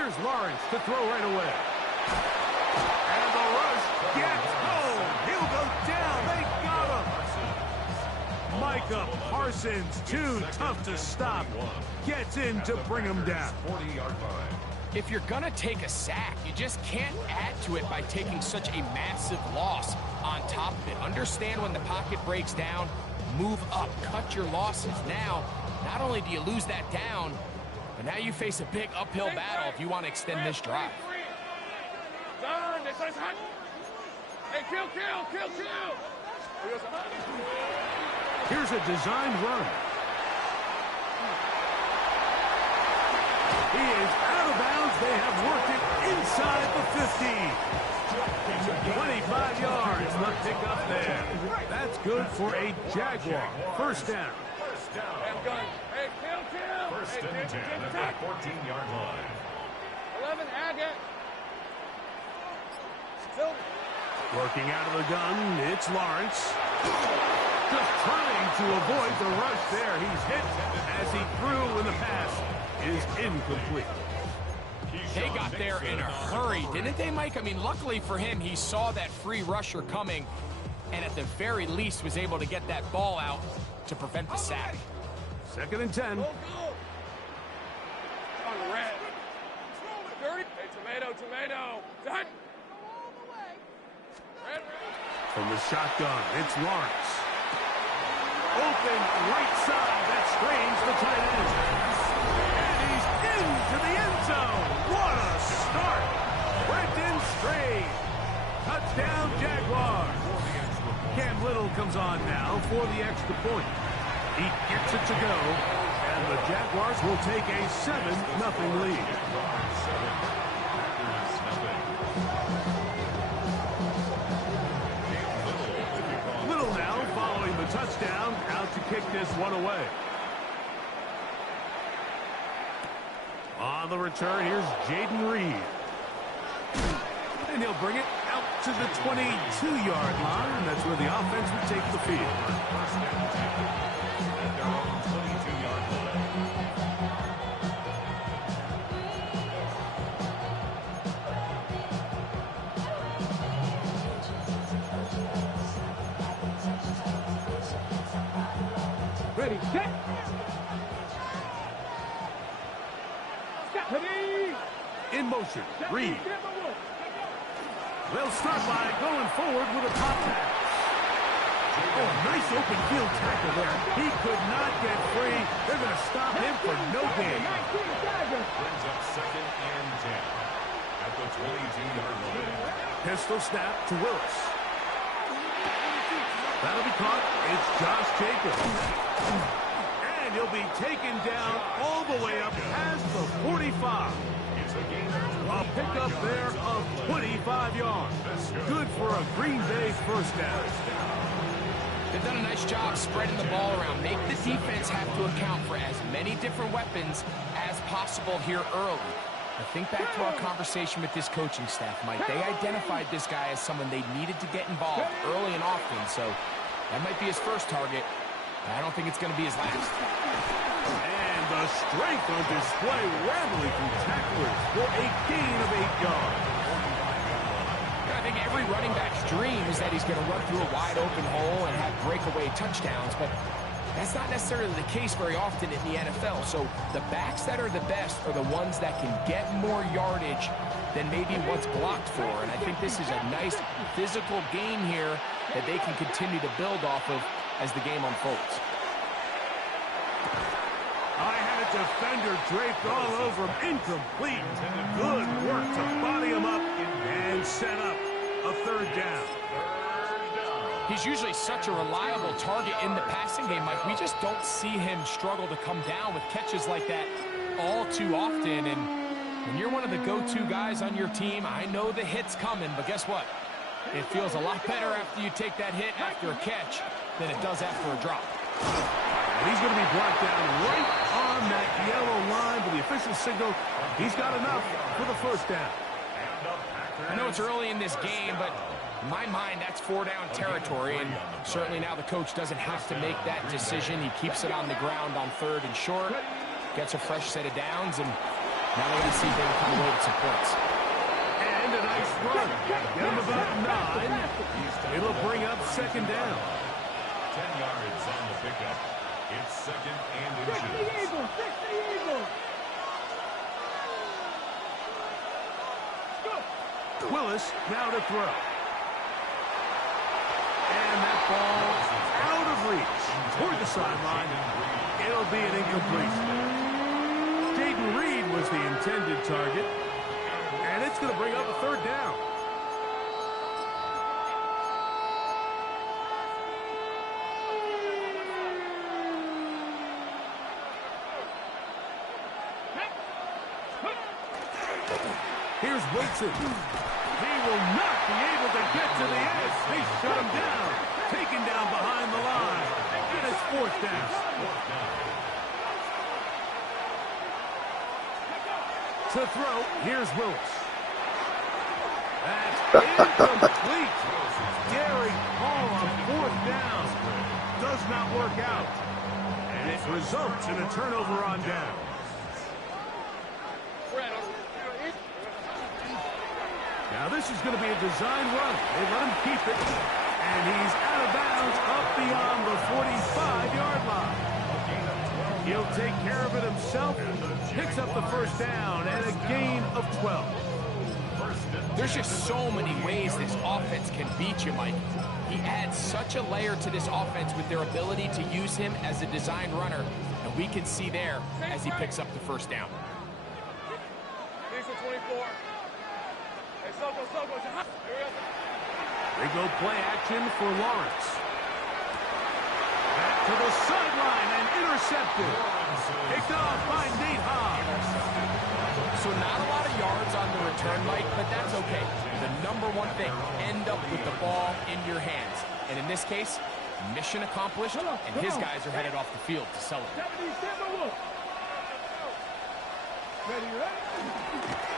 Here's Lawrence to throw right away. And the rush gets home. He'll go down. They got him. Micah Parsons, too tough to stop. Gets in to bring him down. 40-yard line. If you're going to take a sack, you just can't add to it by taking such a massive loss on top of it. Understand when the pocket breaks down, move up, cut your losses. Now, not only do you lose that down, but now you face a big uphill battle if you want to extend this drive. Hey, kill! Here's a designed run. He is out of bounds. They have worked it inside the 15. 25 yards. The pickup there. That's good for a Jaguar. First down. Hey, kill! First and 10 at the 14-yard line. 11, Agate. Working out of the gun, it's Lawrence. Just trying to avoid the rush there. He's hit as he threw in the pass. Is incomplete. They got there in a hurry, didn't they, Mike? I mean, luckily for him, he saw that free rusher coming and at the very least was able to get that ball out to prevent the sack. Second and 10. On red. 30. Hey, tomato. Done. Red. From the shotgun, it's Lawrence. Open right side. That strains the tight end. Into the end zone. What a start. Brenton Strain. Touchdown, Jaguars. Cam Little comes on now for the extra point. He gets it to go, and the Jaguars will take a 7-0 lead. Little now following the touchdown, out to kick this one away. On the return, here's Jaden Reed. And he'll bring it out to the 22-yard line. That's where the offense will take the field. First and 10 at their own 22-yard line. Ready, set. In motion, Reed. They'll start by going forward with a pop pass. Oh, nice open field tackle there. He could not get free. They're going to stop him for no gain. Brings up second and 10 at the 22-yard line. Pistol snap to Willis. That'll be caught. It's Josh Jacobs. And he'll be taken down all the way up past the 45. A pickup there of 25 yards. Good for a Green Bay first down. They've done a nice job spreading the ball around. Make the defense have to account for as many different weapons as possible here early. But think back to our conversation with this coaching staff, Mike. They identified this guy as someone they needed to get involved early and often. So that might be his first target. But I don't think it's going to be his last. And the strength on display, rambling through tacklers for a gain of 8 yards. I think every running back's dream is that he's going to run through a wide open hole and have breakaway touchdowns, but that's not necessarily the case very often in the NFL. So the backs that are the best are the ones that can get more yardage than maybe what's blocked for. And I think this is a nice physical game here that they can continue to build off of as the game unfolds. I had a defender draped all over him. Incomplete. Good work to body him up and set up a third down. He's usually such a reliable target in the passing game, Mike. We just don't see him struggle to come down with catches like that all too often. And when you're one of the go-to guys on your team, I know the hit's coming, but guess what? It feels a lot better after you take that hit after a catch than it does after a drop. And he's going to be brought down right on that yellow line, but the official signal, he's got enough for the first down. I know it's early in this game, but in my mind, that's 4-down territory, and certainly now the coach doesn't have to make that decision. He keeps it on the ground on 3rd and short, gets a fresh set of downs, and Now they got to see if they can come away with some points. And a nice run. Get him about 9. It'll bring up second down. 10 yards on the pickup. It's second and Fix the inches. Eagles! Fix the Eagles! Willis now to throw. And that ball out of reach toward the sideline. It'll be an incompletion. Jaden Reed was the intended target. And it's going to bring up a third down. Here's Wilson. He will not be able to get to the edge. They shut him down. Taken down behind the line. And it's fourth down. To throw, here's Willis. That's incomplete. Gary Hall on fourth down. Does not work out. And it results in a turnover on down. Now this is going to be a design run. They let him keep it. And he's out of bounds up beyond the 45-yard line. He'll take care of it himself. Picks up the first down and a gain of 12. There's just so many ways this offense can beat you, Mike. He adds such a layer to this offense with their ability to use him as a design runner. And we can see there as he picks up the first down. These are 24. Hey, Soko. They go play action for Lawrence. Back to the sideline and intercepted. Picked off by Nate Hobbs. So not a lot of yards on the return, Mike, but that's okay. The number one thing, end up with the ball in your hands. And in this case, mission accomplished, and his guys are headed off the field to celebrate.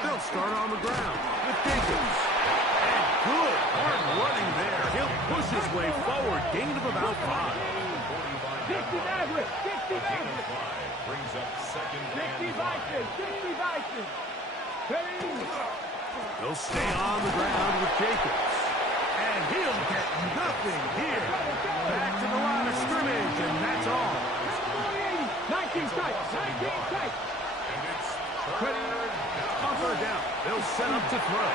They'll start on the ground with Jenkins. And good hard running there. He'll push his way forward. Gain of about 5. 60 average! 60 average! Brings up second 60 and 5. Vikings! 60 Vikings! They'll stay on the ground with Jacobs. And he'll get nothing here. Back to the line of scrimmage, and that's all. 19 strikes! 19 strikes! And it's On third down. They'll set up to throw.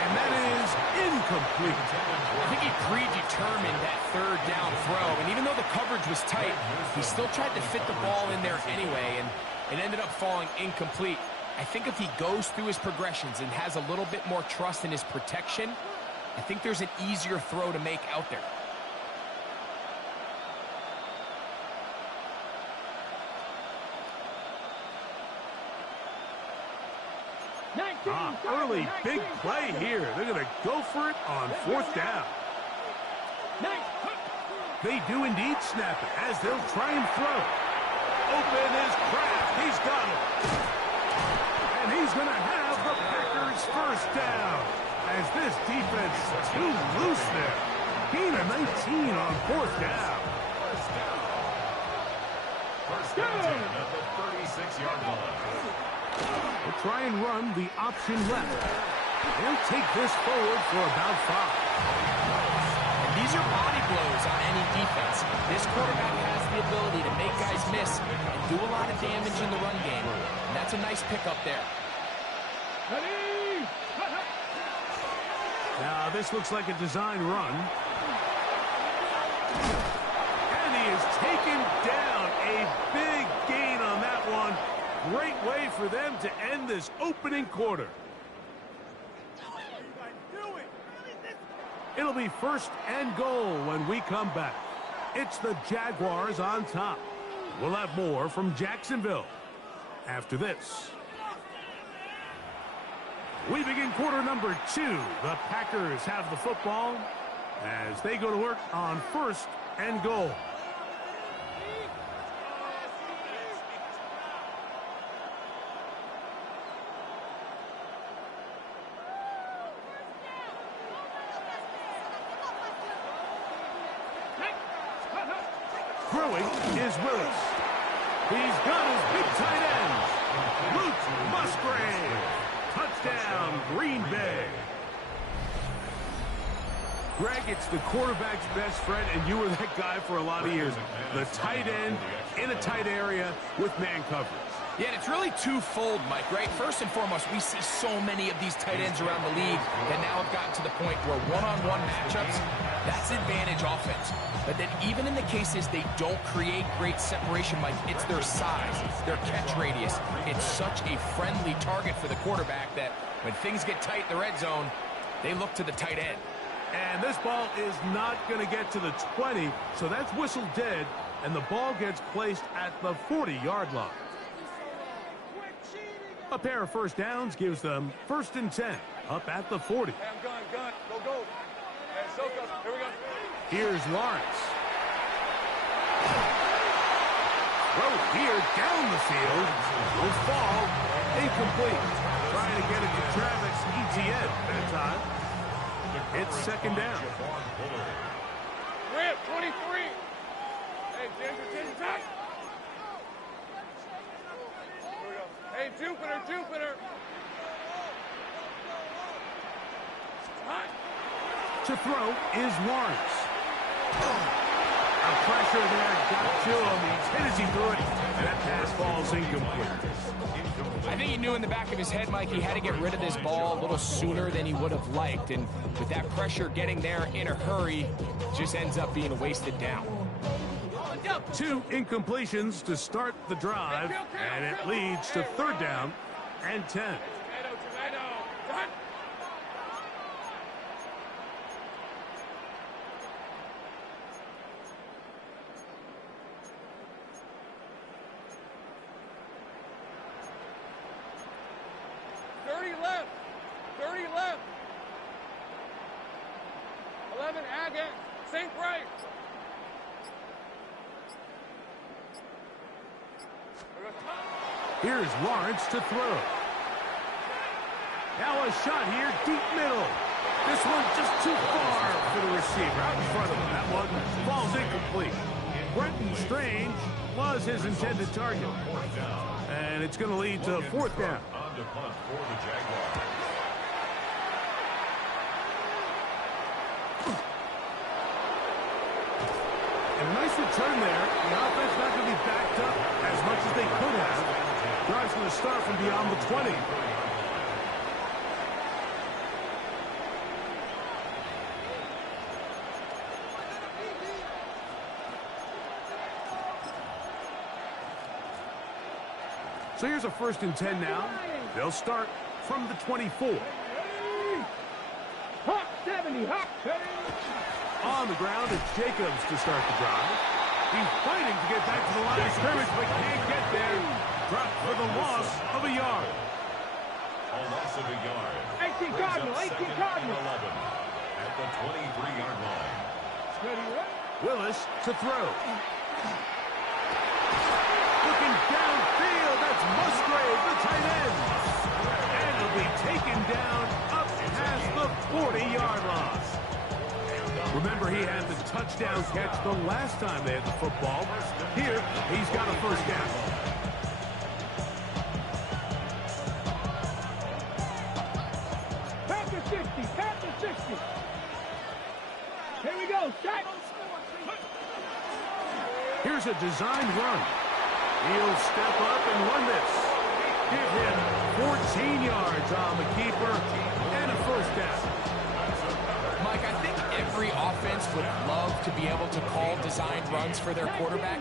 And that is incomplete. I think he predetermined that third down throw, and even though the coverage was tight, he still tried to fit the ball in there anyway, and it ended up falling incomplete. I think if he goes through his progressions and has a little bit more trust in his protection, I think there's an easier throw to make out there. Early big play here. They're going to go for it on fourth down. They do indeed snap it as they'll try and throw. Open is Kraft. He's got it. And he's going to have the Packers first down as this defense is too loose there. Gain of 19 on fourth down. First down at the 36-yard line. They'll try and run the option left. They'll take this forward for about 5. And these are body blows on any defense. This quarterback has the ability to make guys miss and do a lot of damage in the run game. And that's a nice pickup there. Now this looks like a design run. And he is taken down. A big gain on that one. Great way for them to end this opening quarter. It'll be first and goal when we come back. It's the Jaguars on top. We'll have more from Jacksonville after this. We begin quarter number 2. The Packers have the football as they go to work on first and goal. Throwing is Willis. He's got his big tight ends. Luke Musgrave. Touchdown, Green Bay. Greg, it's the quarterback's best friend, and you were that guy for a lot of years. The tight end in a tight area with man coverage. Yeah, and it's really twofold, Mike, right? First and foremost, we see so many of these tight ends around the league that now have gotten to the point where one-on-one matchups, that's advantage offense. But then even in the cases they don't create great separation, Mike, it's their size, their catch radius. It's such a friendly target for the quarterback that when things get tight in the red zone, they look to the tight end. And this ball is not going to get to the 20, so that's whistled dead, and the ball gets placed at the 40-yard line. A pair of first downs gives them 1st and 10, up at the 40. Hey, I'm gun. Go. Hey, Soko, here we go. Here's Lawrence. Throw here down the field. Will fall. Incomplete. Trying to get it to Travis Etienne that time. It's 2nd down. Rip, 23. Hey, Ginger, back. Here we go. Hey, Jupiter. To throw is Lawrence. A pressure there got to him. As he threw it, and that pass falls incomplete. I think he knew in the back of his head, Mike, he had to get rid of this ball a little sooner than he would have liked. And with that pressure getting there in a hurry, just ends up being a wasted down. 2 incompletions to start the drive, and it leads to 3rd down and 10. Tomato. Run. Thirty left. 11, Agate. St. Bright. Here's Lawrence to throw. Now a shot here, deep middle. This one just too far for the receiver out in front of him. That one falls incomplete. Brenton Strange was his intended target. And it's going to lead to 4th down. On to punt for the Jaguars. And a nice return there. The offense not going to be backed up as much as they could have. Drive's going to start from beyond the 20. So here's a 1st and 10 now. They'll start from the 24. Hawk 70, Hawk 70. On the ground, it's Jacobs to start the drive. He's fighting to get back to the line of scrimmage, but can't get there. Dropped for the loss of a yard. A loss of a yard. 18 Cardinal. At the 23-yard line. Willis to throw. Looking downfield, that's Musgrave, the tight end. And it'll be taken down up past the 40-yard line. Remember, he had the touchdown catch the last time they had the football. Here, he's got a 1st down. Pass to 60. Here we go, shot. Here's a designed run. He'll step up and run this. Give him 14 yards on the keeper and a 1st down. Mike, I think every offense would love to be able to call designed runs for their quarterback,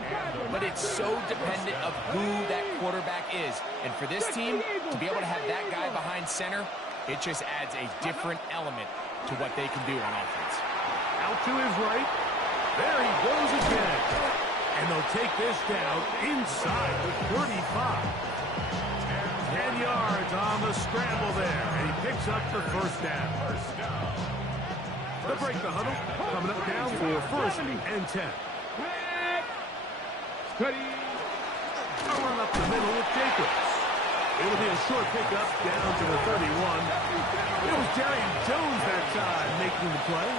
but it's so dependent of who that quarterback is. And for this team, to be able to have that guy behind center, it just adds a different element to what they can do on offense. Out to his right. There he goes again. And they'll take this down inside the 35. 10 yards on the scramble there. And he picks up the 1st down. They'll break the huddle. Coming up down for 1st and 10. A run up the middle with Jacobs. It'll be a short pickup down to the 31. It was Darian Jones that time making the play.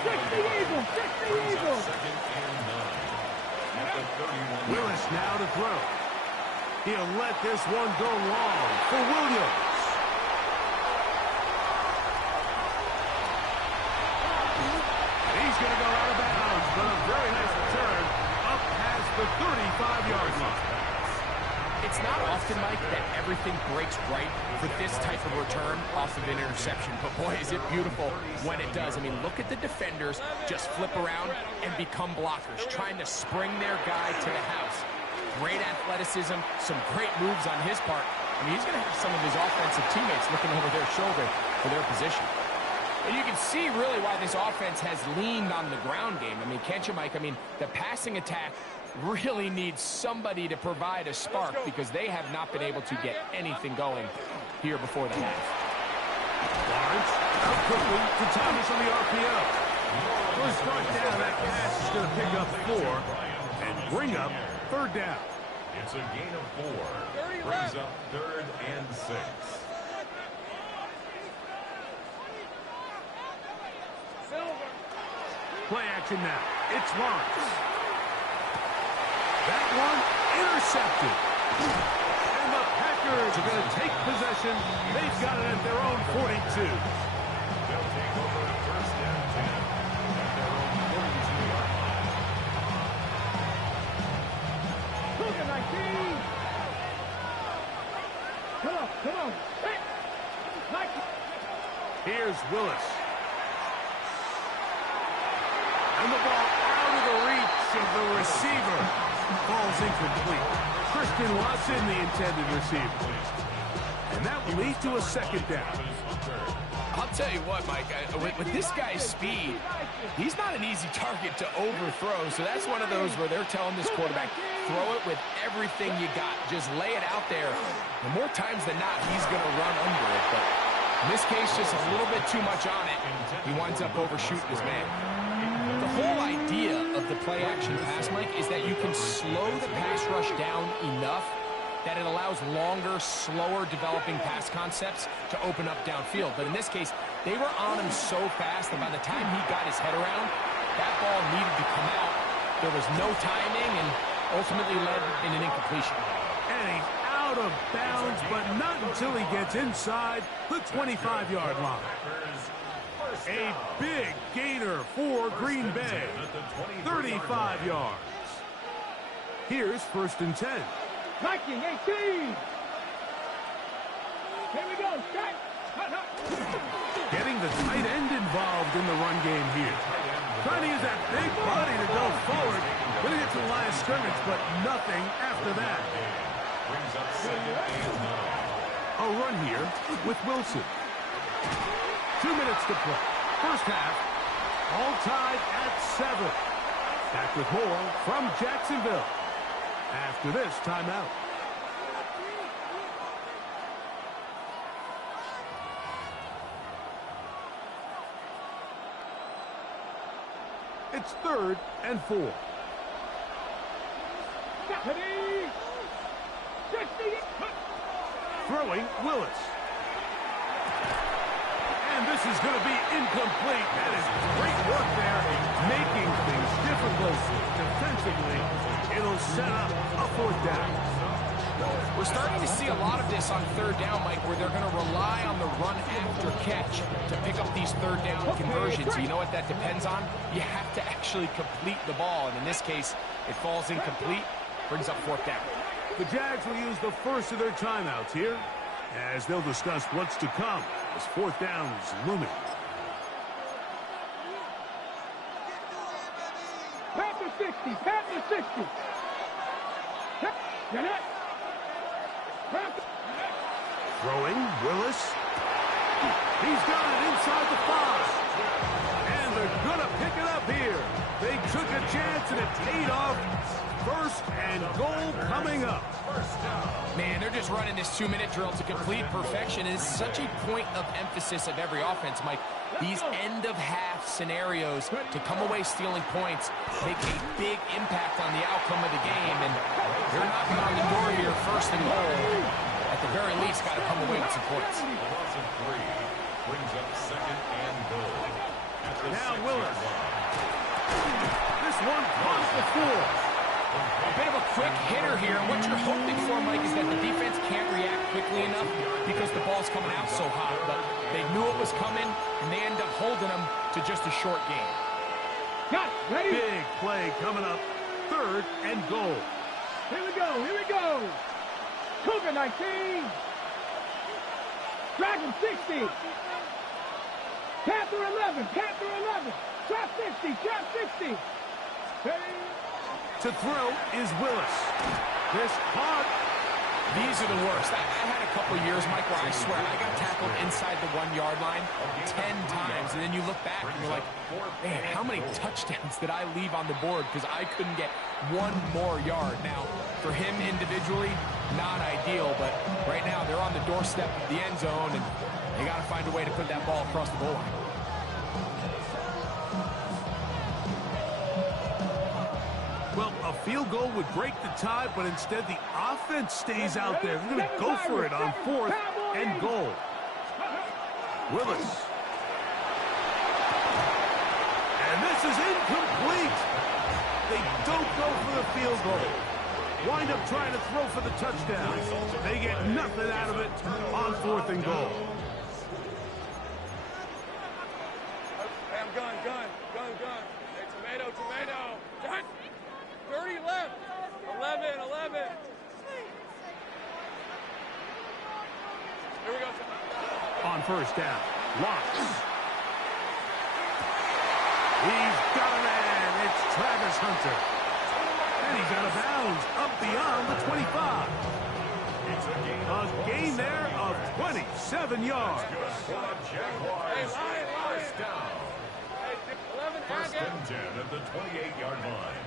60 Eagles. Second and 9. At the 31. Willis now to throw. He'll let this one go long for Williams. He's going to go out of bounds, but a very nice return up past the 35-yard line. It's not often, Mike, that everything breaks right for this type of return off of an interception. But, boy, is it beautiful when it does. I mean, look at the defenders just flip around and become blockers, trying to spring their guy to the house. Great athleticism, some great moves on his part. I mean, he's going to have some of his offensive teammates looking over their shoulder for their position. And you can see really why this offense has leaned on the ground game. I mean, can't you, Mike? I mean, the passing attack really needs somebody to provide a spark because they have not been able to get anything going here before the half. Lawrence out quickly to Thomas on the RPO. First start down, that pass is going to pick up 4 and bring up third down. It's a gain of 4. Brings up 3rd and 6. Play action now. It's Lawrence. That one intercepted. And the Packers are going to take possession. They've got it at their own 42. They'll take over 1st and 10 at their own 42-yard line. Look at my team. Come on. Hey. Mike. Here's Willis. And the ball out of the reach of the receiver. Ball's incomplete. Christian Watson, the intended receiver. And that will lead to a second down. I'll tell you what, Mike, with this guy's speed, he's not an easy target to overthrow. So that's one of those where they're telling this quarterback, throw it with everything you got. Just lay it out there. And more times than not, he's going to run under it. But in this case, just a little bit too much on it. He winds up overshooting his man. The whole idea of the play-action pass, Mike, is that you can slow the pass rush down enough that it allows longer, slower developing pass concepts to open up downfield. But in this case, they were on him so fast that by the time he got his head around, that ball needed to come out. There was no timing and ultimately led in an incompletion. And he's out of bounds, but not until he gets inside the 25-yard line. A big gainer for Green Bay. 35 yards. Here's 1st and 10. Viking 18. Here we go. Shot. Getting the tight end involved in the run game here. Trying to use that big body to go forward. Going to get to the line of scrimmage, but nothing after that. Brings up 2nd and 9. A run here with Wilson. 2 minutes to play. First half, all tied at 7. Back with more from Jacksonville after this timeout. It's 3rd and 4. Throwing Willis. And this is going to be incomplete. That is great work there, making things difficult defensively. It'll set up a 4th down. We're starting to see a lot of this on 3rd down, Mike, where they're going to rely on the run after catch to pick up these 3rd down conversions. So you know what that depends on? You have to actually complete the ball. And in this case, it falls incomplete, brings up 4th down. The Jags will use the first of their timeouts here as they'll discuss what's to come as 4th down is looming. Pat the 60. Pat the 60. Get it. Throwing Willis. He's got it inside the 5. And they're going to pick it up here. They took a chance and it paid off. 1st and goal coming up. Man, they're just running this 2-minute drill to complete perfection. And it's such a point of emphasis of every offense, Mike. These end-of-half scenarios to come away stealing points make a big impact on the outcome of the game. And they're knocking on the door here, 1st and goal. At the very least, got to come away with some points. A loss of 3 brings up 2nd and goal. Now Willis. This one crossed the 4. A bit of a quick hitter here. What you're hoping for, Mike, is that the defense can't react quickly enough because the ball's coming out so hot. But they knew it was coming, and they end up holding them to just a short game. Got it. Ready? Big play coming up. 3rd and goal. Here we go. Here we go. Cougar 19. Dragon 60. Panther 11. Panther 11. Trap 60. Trap 60. Hey. To throw is Willis. This hard. These are the worst. I had a couple years, Mike, where I swear I got tackled inside the 1-yard line 10 times, and then you look back and you're like, man, how many touchdowns did I leave on the board because I couldn't get one more yard? Now, for him individually, not ideal, but right now they're on the doorstep of the end zone, and they got to find a way to put that ball across the goal line. Well, a field goal would break the tie, but instead the offense stays out there. They're going to go for it on 4th and goal. Willis. And this is incomplete. They don't go for the field goal. Wind up trying to throw for the touchdown. They get nothing out of it on 4th and goal. Hey, I'm gun. Hey, tomato. Done. 30 left. 11. Here we go. On 1st down, Lawrence. He's got a man. It's Travis Hunter. And he's out of bounds, up beyond the 25. A gain there of 27 yards. Hey, line. Down. Hey, 11 First and 10 at the 28-yard line.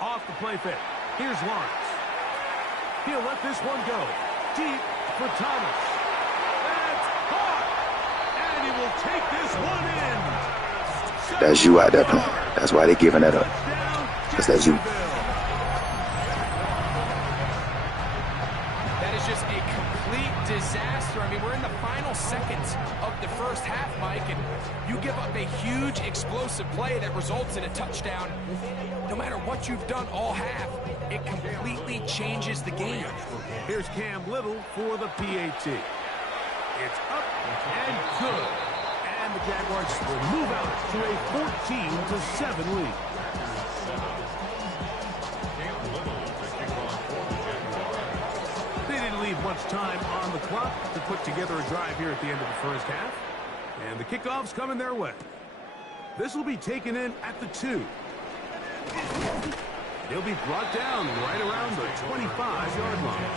Off the play fake. Here's Lawrence. He'll let this one go. Deep for Thomas. That's caught. And he will take this one in. That's you out there playing. That's why they're giving that up. Because that's you. That is just a complete disaster. I mean, we're in the final seconds of the first half, Mike, and you give up a huge explosive play that results in a touchdown. No matter what you've done all half, it completely changes the game. Here's Cam Little for the PAT. It's up and good. And the Jaguars will move out to a 14-7 lead. They didn't leave much time on the clock to put together a drive here at the end of the first half. And the kickoff's coming their way. This will be taken in at the 2. He'll be brought down right around the 25-yard line.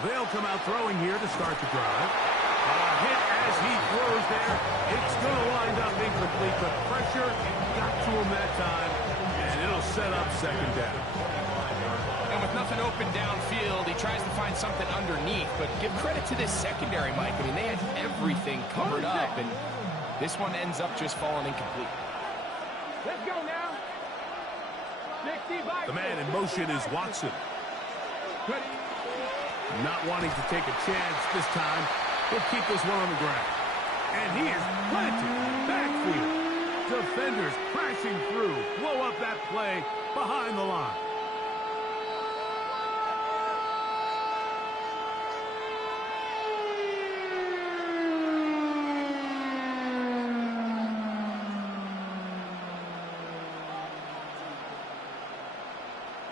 They'll come out throwing here to start the drive. A hit as he throws there. It's going to wind up incomplete, but pressure got to him that time, and it'll set up 2nd down. And with nothing open downfield, he tries to find something underneath, but give credit to this secondary, Mike. I mean, they had everything covered up, and this one ends up just falling incomplete. Let's go now. 60 by The man in motion is Watson. Ready. Not wanting to take a chance this time. He'll keep this one on the ground. And he is planted. Backfield. Defenders crashing through. Blow up that play behind the line.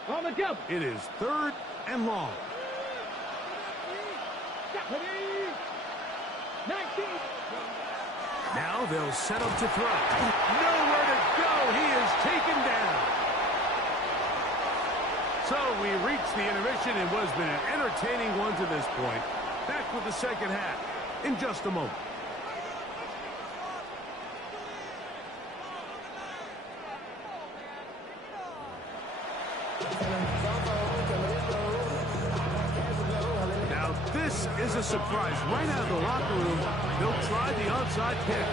On the double. It is 3rd and long. 19. Now they'll set up to throw. Nowhere to go. He is taken down. So we reached the intermission and what has been an entertaining one to this point. Back with the second half in just a moment. Now this is a surprise right out of the locker room. He'll try the onside kick.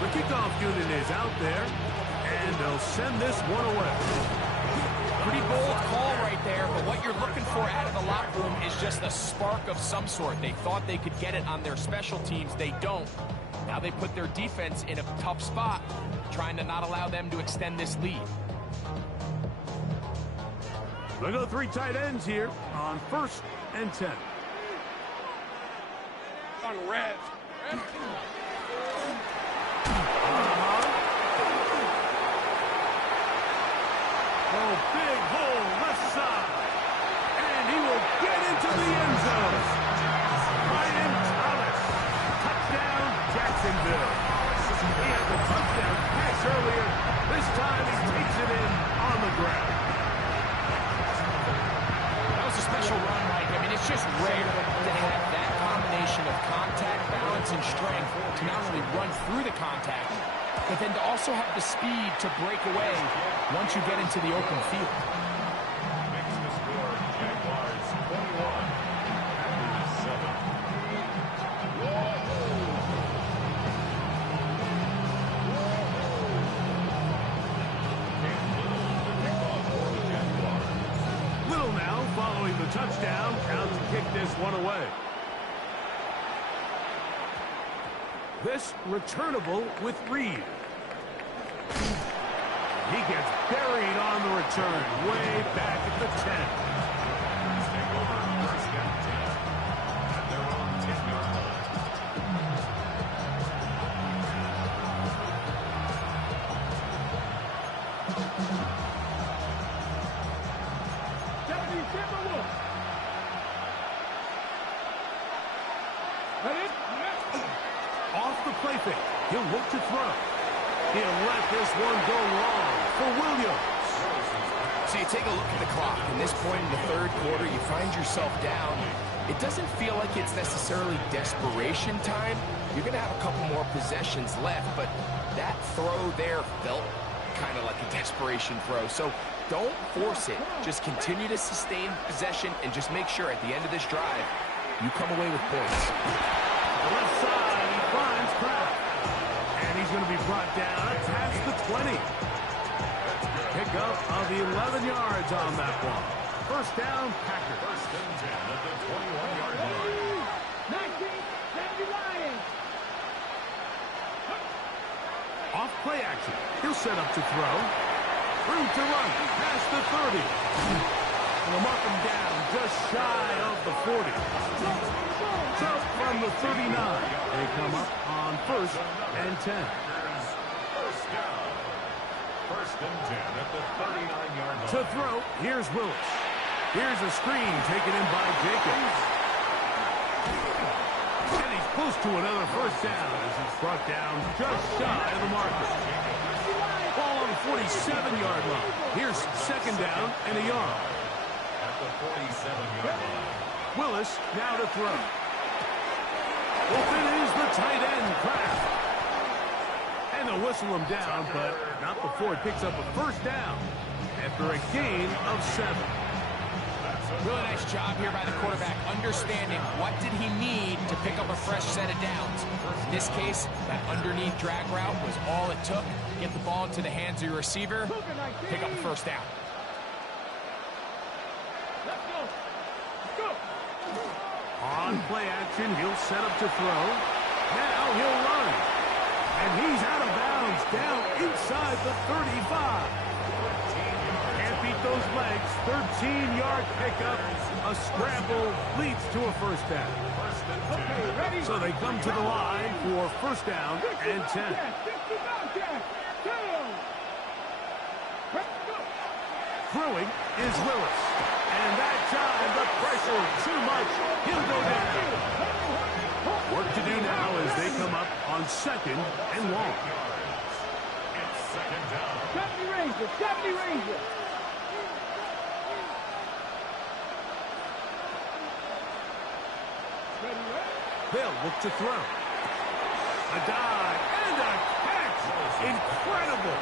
The kickoff unit is out there, and they'll send this one away. Pretty bold call right there, but what you're looking for out of the locker room is just a spark of some sort. They thought they could get it on their special teams. They don't. Now they put their defense in a tough spot, trying to not allow them to extend this lead. They go 3 tight ends here on 1st and 10. On red. Oh, big hole left side. And he will get into the end zone. Ryan Thomas. Touchdown, Jacksonville. He had the touchdown pass earlier. This time he takes it in on the ground. That was a special run, Mike. I mean, it's just rare to have that combination of contact, balance, and strength to not only run through the contact, but then to also have the speed to break away once you get into the open field. Makes the score Jaguars 21, Packers 7. Little now following the touchdown. Out to kick this one away. This returnable with Reed. He gets buried on the return, way back at the 10. Take over 1st and 10 at their own 10-yard line. Off the play fake. He'll look to throw. He'll let this one go long for Williams. So you take a look at the clock. At this point in the 3rd quarter, you find yourself down. It doesn't feel like it's necessarily desperation time. You're going to have a couple more possessions left, but that throw there felt kind of like a desperation throw. So don't force it. Just continue to sustain possession and just make sure at the end of this drive, you come away with points. The left side, he finds Kraft. And he's going to be brought down past the 20. Pickup of 11 yards on that one. 1st down, Packers. 1st and 10 at the 21-yard line. 1970 Lions. Off play action. He'll set up to throw. Through to run. Past the 30. And they'll mark him down just shy of the 40. Jump from the 39. They come up on 1st and 10. First down. 1st and 10 at the 39-yard line. To throw, here's Willis. Here's a screen taken in by Jacobs. And he's close to another 1st down as he's brought down just shy of the marker. Ball on the 47-yard line. Here's 2nd down and a yard. At the 47-yard line. Willis now to throw. Open is the tight end, Kraft. And they'll whistle him down, but not before he picks up a 1st down after a gain of 7. Really nice job here by the quarterback, understanding what did he need to pick up a fresh set of downs. In this case, that underneath drag route was all it took. Get the ball into the hands of your receiver, pick up a 1st down. Let's go. Let's go. On play action, he'll set up to throw. Now he'll run. And he's out of bounds, down inside the 35. Can't beat those legs. 13-yard pickup. A scramble leads to a 1st down. Okay, ready? So they come to the line for 1st down and 10. Throwing is Willis. And that time, the pressure too much. He'll go down. Work to do now as they come up on 2nd and long. It's 2nd down. 70 Ranger, 70 Ranger. They'll look to throw. A dive and a catch. Incredible.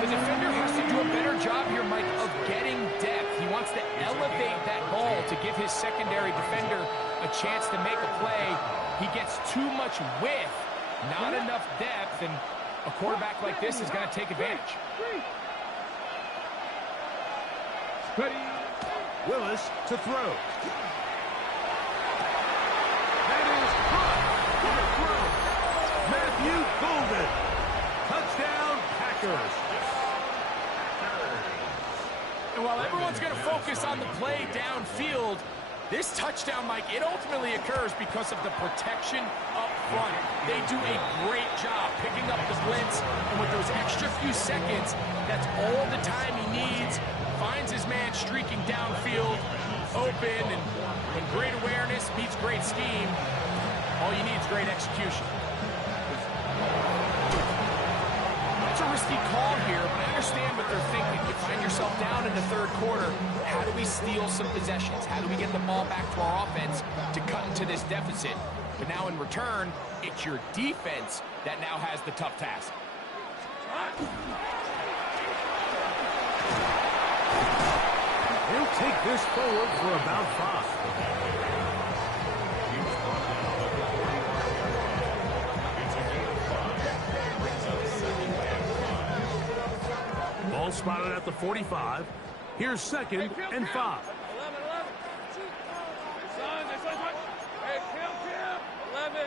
The defender has to do a better job here, Mike, of getting depth. He wants to elevate that ball to give his secondary defender a chance to make a play. He gets too much width, not enough depth, and a quarterback like this is going to take advantage. Ready. Willis to throw. That is caught for the throw. Matthew Golden. Touchdown, Packers. And while everyone's going to focus on the play downfield, this touchdown, Mike, it ultimately occurs because of the protection up front. They do a great job picking up the blitz, and with those extra few seconds, that's all the time he needs. Finds his man streaking downfield, open, and when great awareness meets great scheme, all you need is great execution. It's a risky call here, but I understand what they're thinking. You find yourself down in the third quarter. How do we steal some possessions? How do we get the ball back to our offense to cut into this deficit? But now in return, it's your defense that now has the tough task. He'll take this forward for about 5. Ball spotted at the 45. Here's 2nd and 5. 11. Hey, Kim. 11.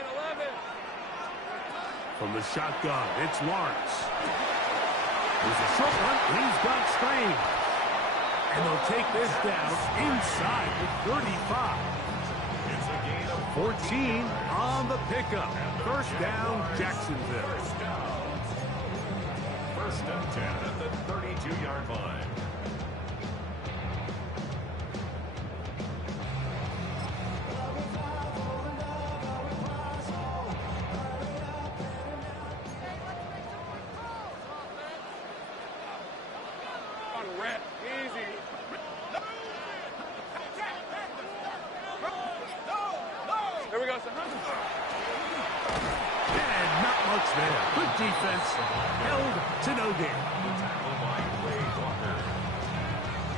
From the shotgun, it's Lawrence. There's a short one. He's got Strain. And they'll take this down inside the 35. It's a gain of 14 on the pickup. First down, Jacksonville. First and 10 at the 32-yard line. On red. Easy. Here we go, son. And not much there. Good defense. Held to no gain. The tackle by Ray Walker.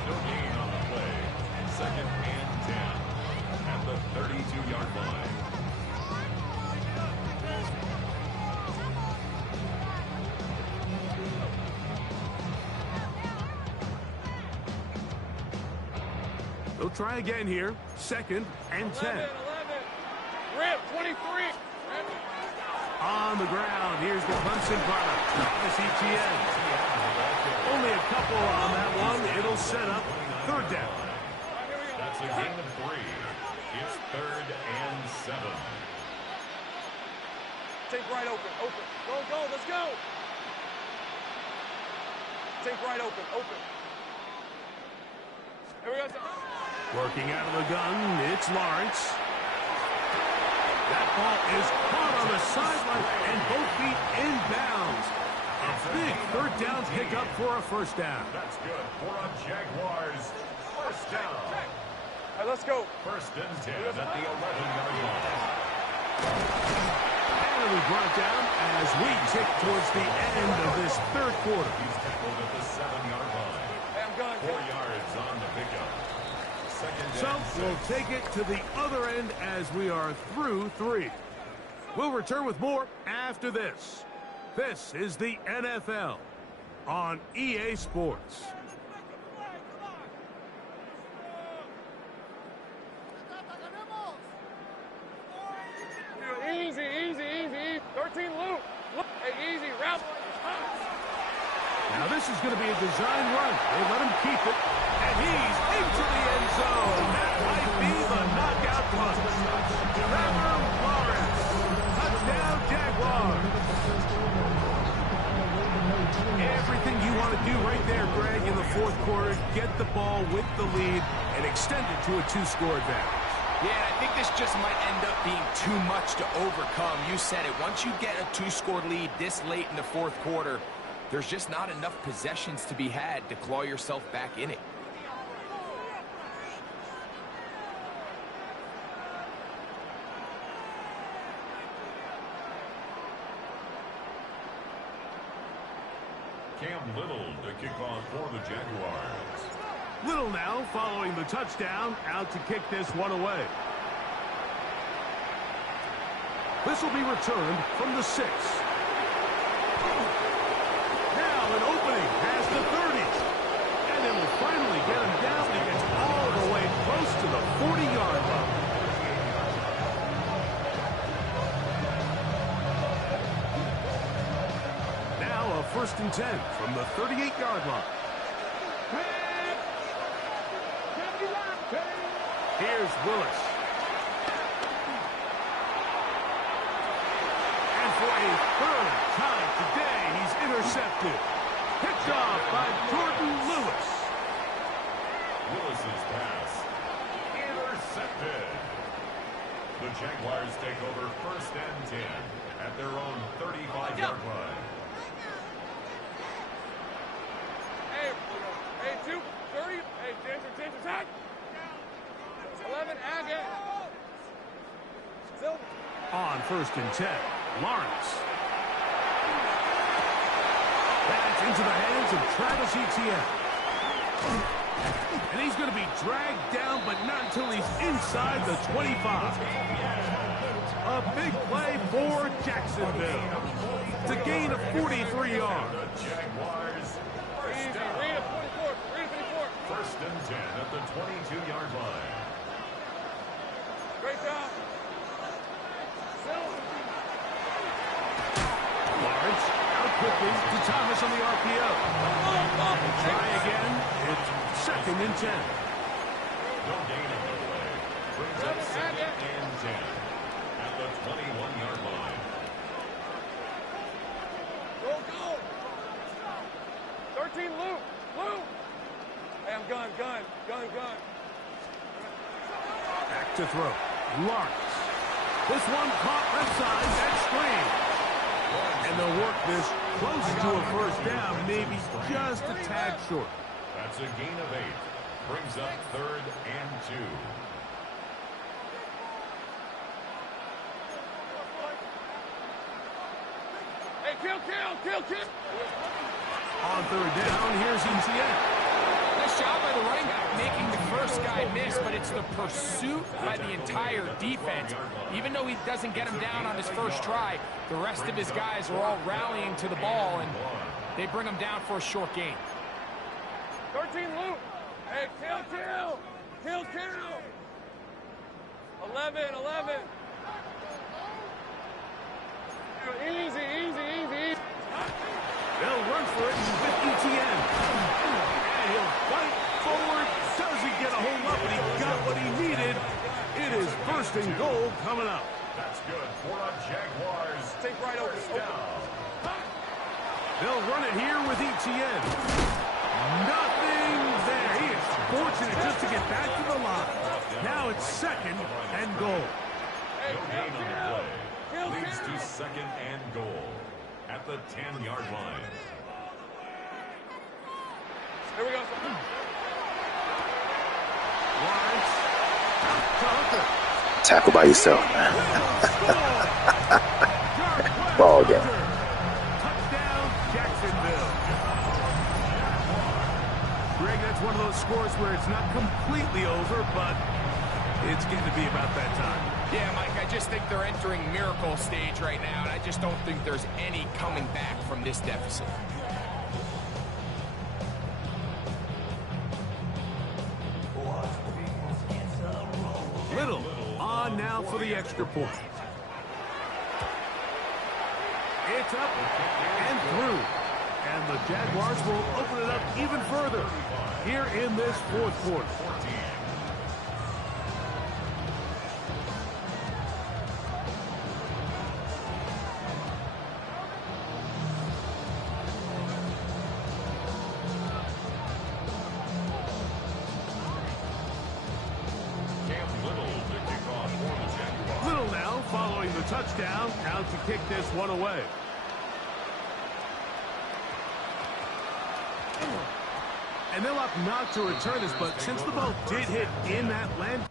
No gain on the play. 2nd and 10 at the 32-yard line. They'll try again here. 2nd and 10. 11. Rip, 23. On the ground, here's the Clemson product, Travis Etienne. Only a couple on that one. It'll set up 3rd down. That's a gain of 3. It's 3rd and 7. Take right open. Go, let's go. Take right open. Here we go, son. Working out of the gun, it's Lawrence. That ball is caught on the sideline and both feet inbounds. A big 3rd down pickup for a 1st down. That's good for a Jaguars 1st down. All right, let's go. 1st and 10 at the 11-yard line. And it'll be brought down as we tick towards the end of this 3rd quarter. He's tackled at the 7-yard line. Hey, I'm going. 4 yards on the pickup. 2nd So and 6. we'll take it to the other end as we are through 3. We'll return with more after this. This is the NFL on EA Sports. Easy. 13 loop. Hey, easy. Route. Now this is going to be a design run. They let him keep it. And he's into the end zone. That might be the knockout punch. Trevor Lawrence. Touchdown, Jaguars. Everything you want to do right there, Greg, in the 4th quarter. Get the ball with the lead and extend it to a 2-score advantage. Yeah, I think this just might end up being too much to overcome. You said it. Once you get a 2-score lead this late in the 4th quarter, there's just not enough possessions to be had to claw yourself back in it. Cam Little to kick off for the Jaguars. Little now following the touchdown, out to kick this one away. This will be returned from the 6. Now an opening past the 30. And it will finally get him down. He gets all the way close to the 40-yard line. Now a 1st and 10 from the 38-yard line. Here's Willis. And for a 3rd time today, he's intercepted. Picked off by Jordan Lewis. Willis's pass intercepted. The Jaguars take over 1st and 10 at their own 35-yard line. Hey, 2, 30. Hey, Ginger, attack. 11, Agate. Still. On 1st and 10, Lawrence. That's into the hands of Travis Etienne. And he's going to be dragged down, but not until he's inside the 25. A big play for Jacksonville. It's a gain of 43 yards. The Jaguars Easy. Read it, 44. Read it, 54. 1st and 10 at the 22-yard line. Great job. Lawrence out quickly to Thomas on the RPO. Try again. It's 2nd and 10. No gain on the play. Brings up 2nd and 10 at the 21-yard line. Go. 13, Luke. Hey, I'm gun. Back to throw. Lawrence. This one caught left side. That screen. And they'll work this close to a 1st down, maybe just a tad short. That's a gain of 8. Brings up 3rd and 2. Hey, kill. On 3rd down, here's Etienne. Nice job by the running back making the first guy miss, but it's the pursuit by the entire defense. Even though he doesn't get him down on his first try, the rest of his guys are all rallying to the ball, and they bring him down for a short gain. 13, Luke. Hey, kill. 11. Easy. They'll run for it with Etienne. And he'll fight forward. Doesn't get a hold up, but he got what he needed. It is 1st and goal coming up. That's good for a Jaguars. Take right over. Down. They'll run it here with Etienne. Nothing there. He is fortunate just to get back to the line. Now it's 2nd and goal. No gain on the play. Leads to 2nd and goal at the 10-yard line. Here we go. Lawrence. To Hooker. Tackle by yourself, man. Ball game. Touchdown, Jacksonville. Greg, that's one of those scores where it's not completely over, but it's getting to be about that time. Yeah, Mike, I just think they're entering miracle stage right now, and I just don't think there's any coming back from this deficit. Little on now for the extra point. It's up and through. And the Jaguars will open it up even further here in this 4th quarter. Following the touchdown, out to kick this one away. And they'll opt not to return this, but since the ball did hit in that land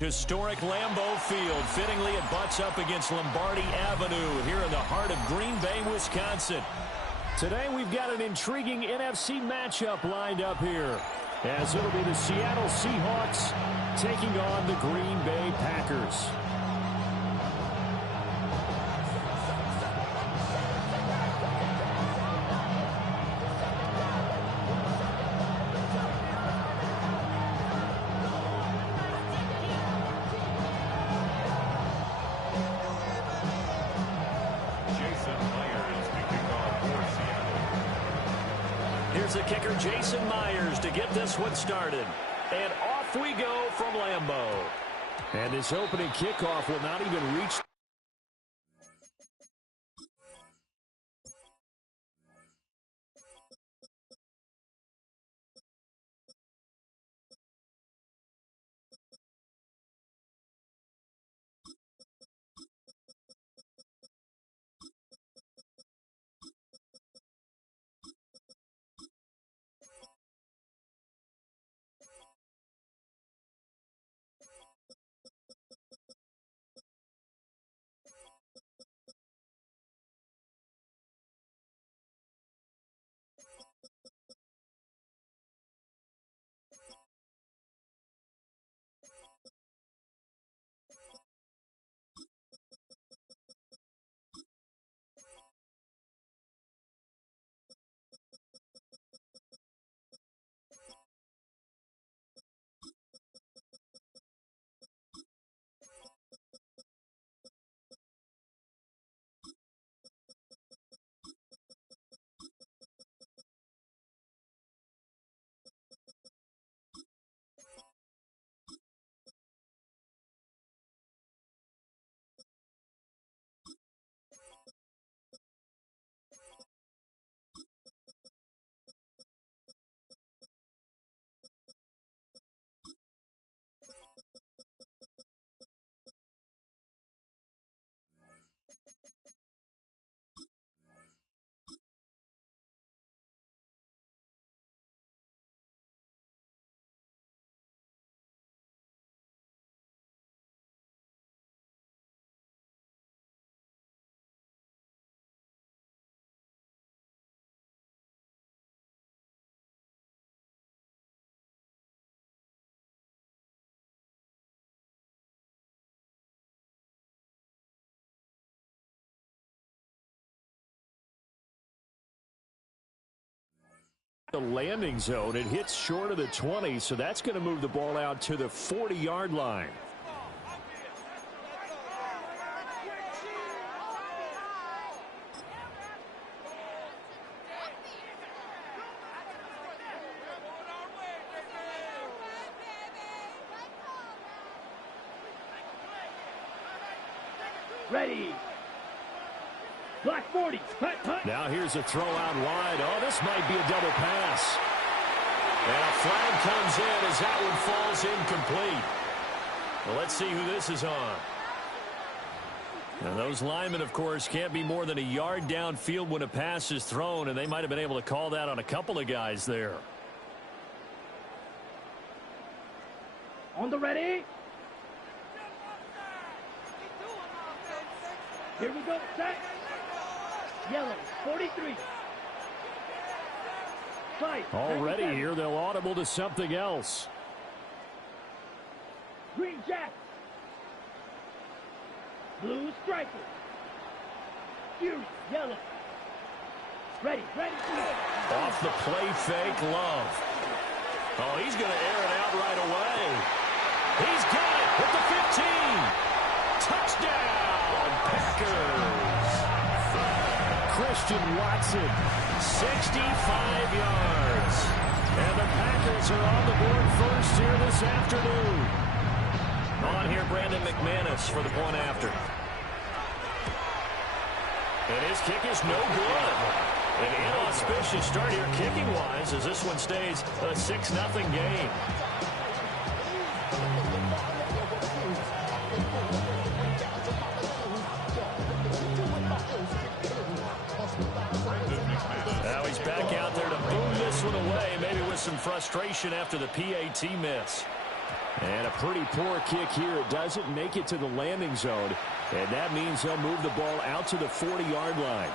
Historic Lambeau Field. Fittingly, it butts up against Lombardi Avenue here in the heart of Green Bay, Wisconsin. Today, we've got an intriguing NFC matchup lined up here, as it'll be the Seattle Seahawks taking on the Green Bay Packers. Here's the kicker, Jason Myers, to get this one started. And off we go from Lambeau. And this opening kickoff will not even reach. The landing zone, it hits short of the 20, so that's going to move the ball out to the 40-yard line. Ready. Black 40. Hut, hut. Now here's a throw out wide. Oh, this might be a double pass. And a flag comes in as that one falls incomplete. Well, let's see who this is on. Now, those linemen, of course, can't be more than a yard downfield when a pass is thrown, and they might have been able to call that on a couple of guys there. On the ready. Here we go. Set. Yellow, 43. Fight. Already here, they'll audible to something else. Green Jack. Blue striker. Fury, yellow. Ready. Off the play fake, Love. Oh, he's going to air it out right away. He's got it at the 15. Touchdown, Packers. Christian Watson, 65 yards. And the Packers are on the board first here this afternoon. On here, Brandon McManus for the point after. And his kick is no good. An inauspicious start here kicking-wise as this one stays a 6-0 game. Now he's back out there to boom this one away, maybe with some frustration after the PAT miss. And a pretty poor kick here. It doesn't make it to the landing zone. And that means they'll move the ball out to the 40-yard line.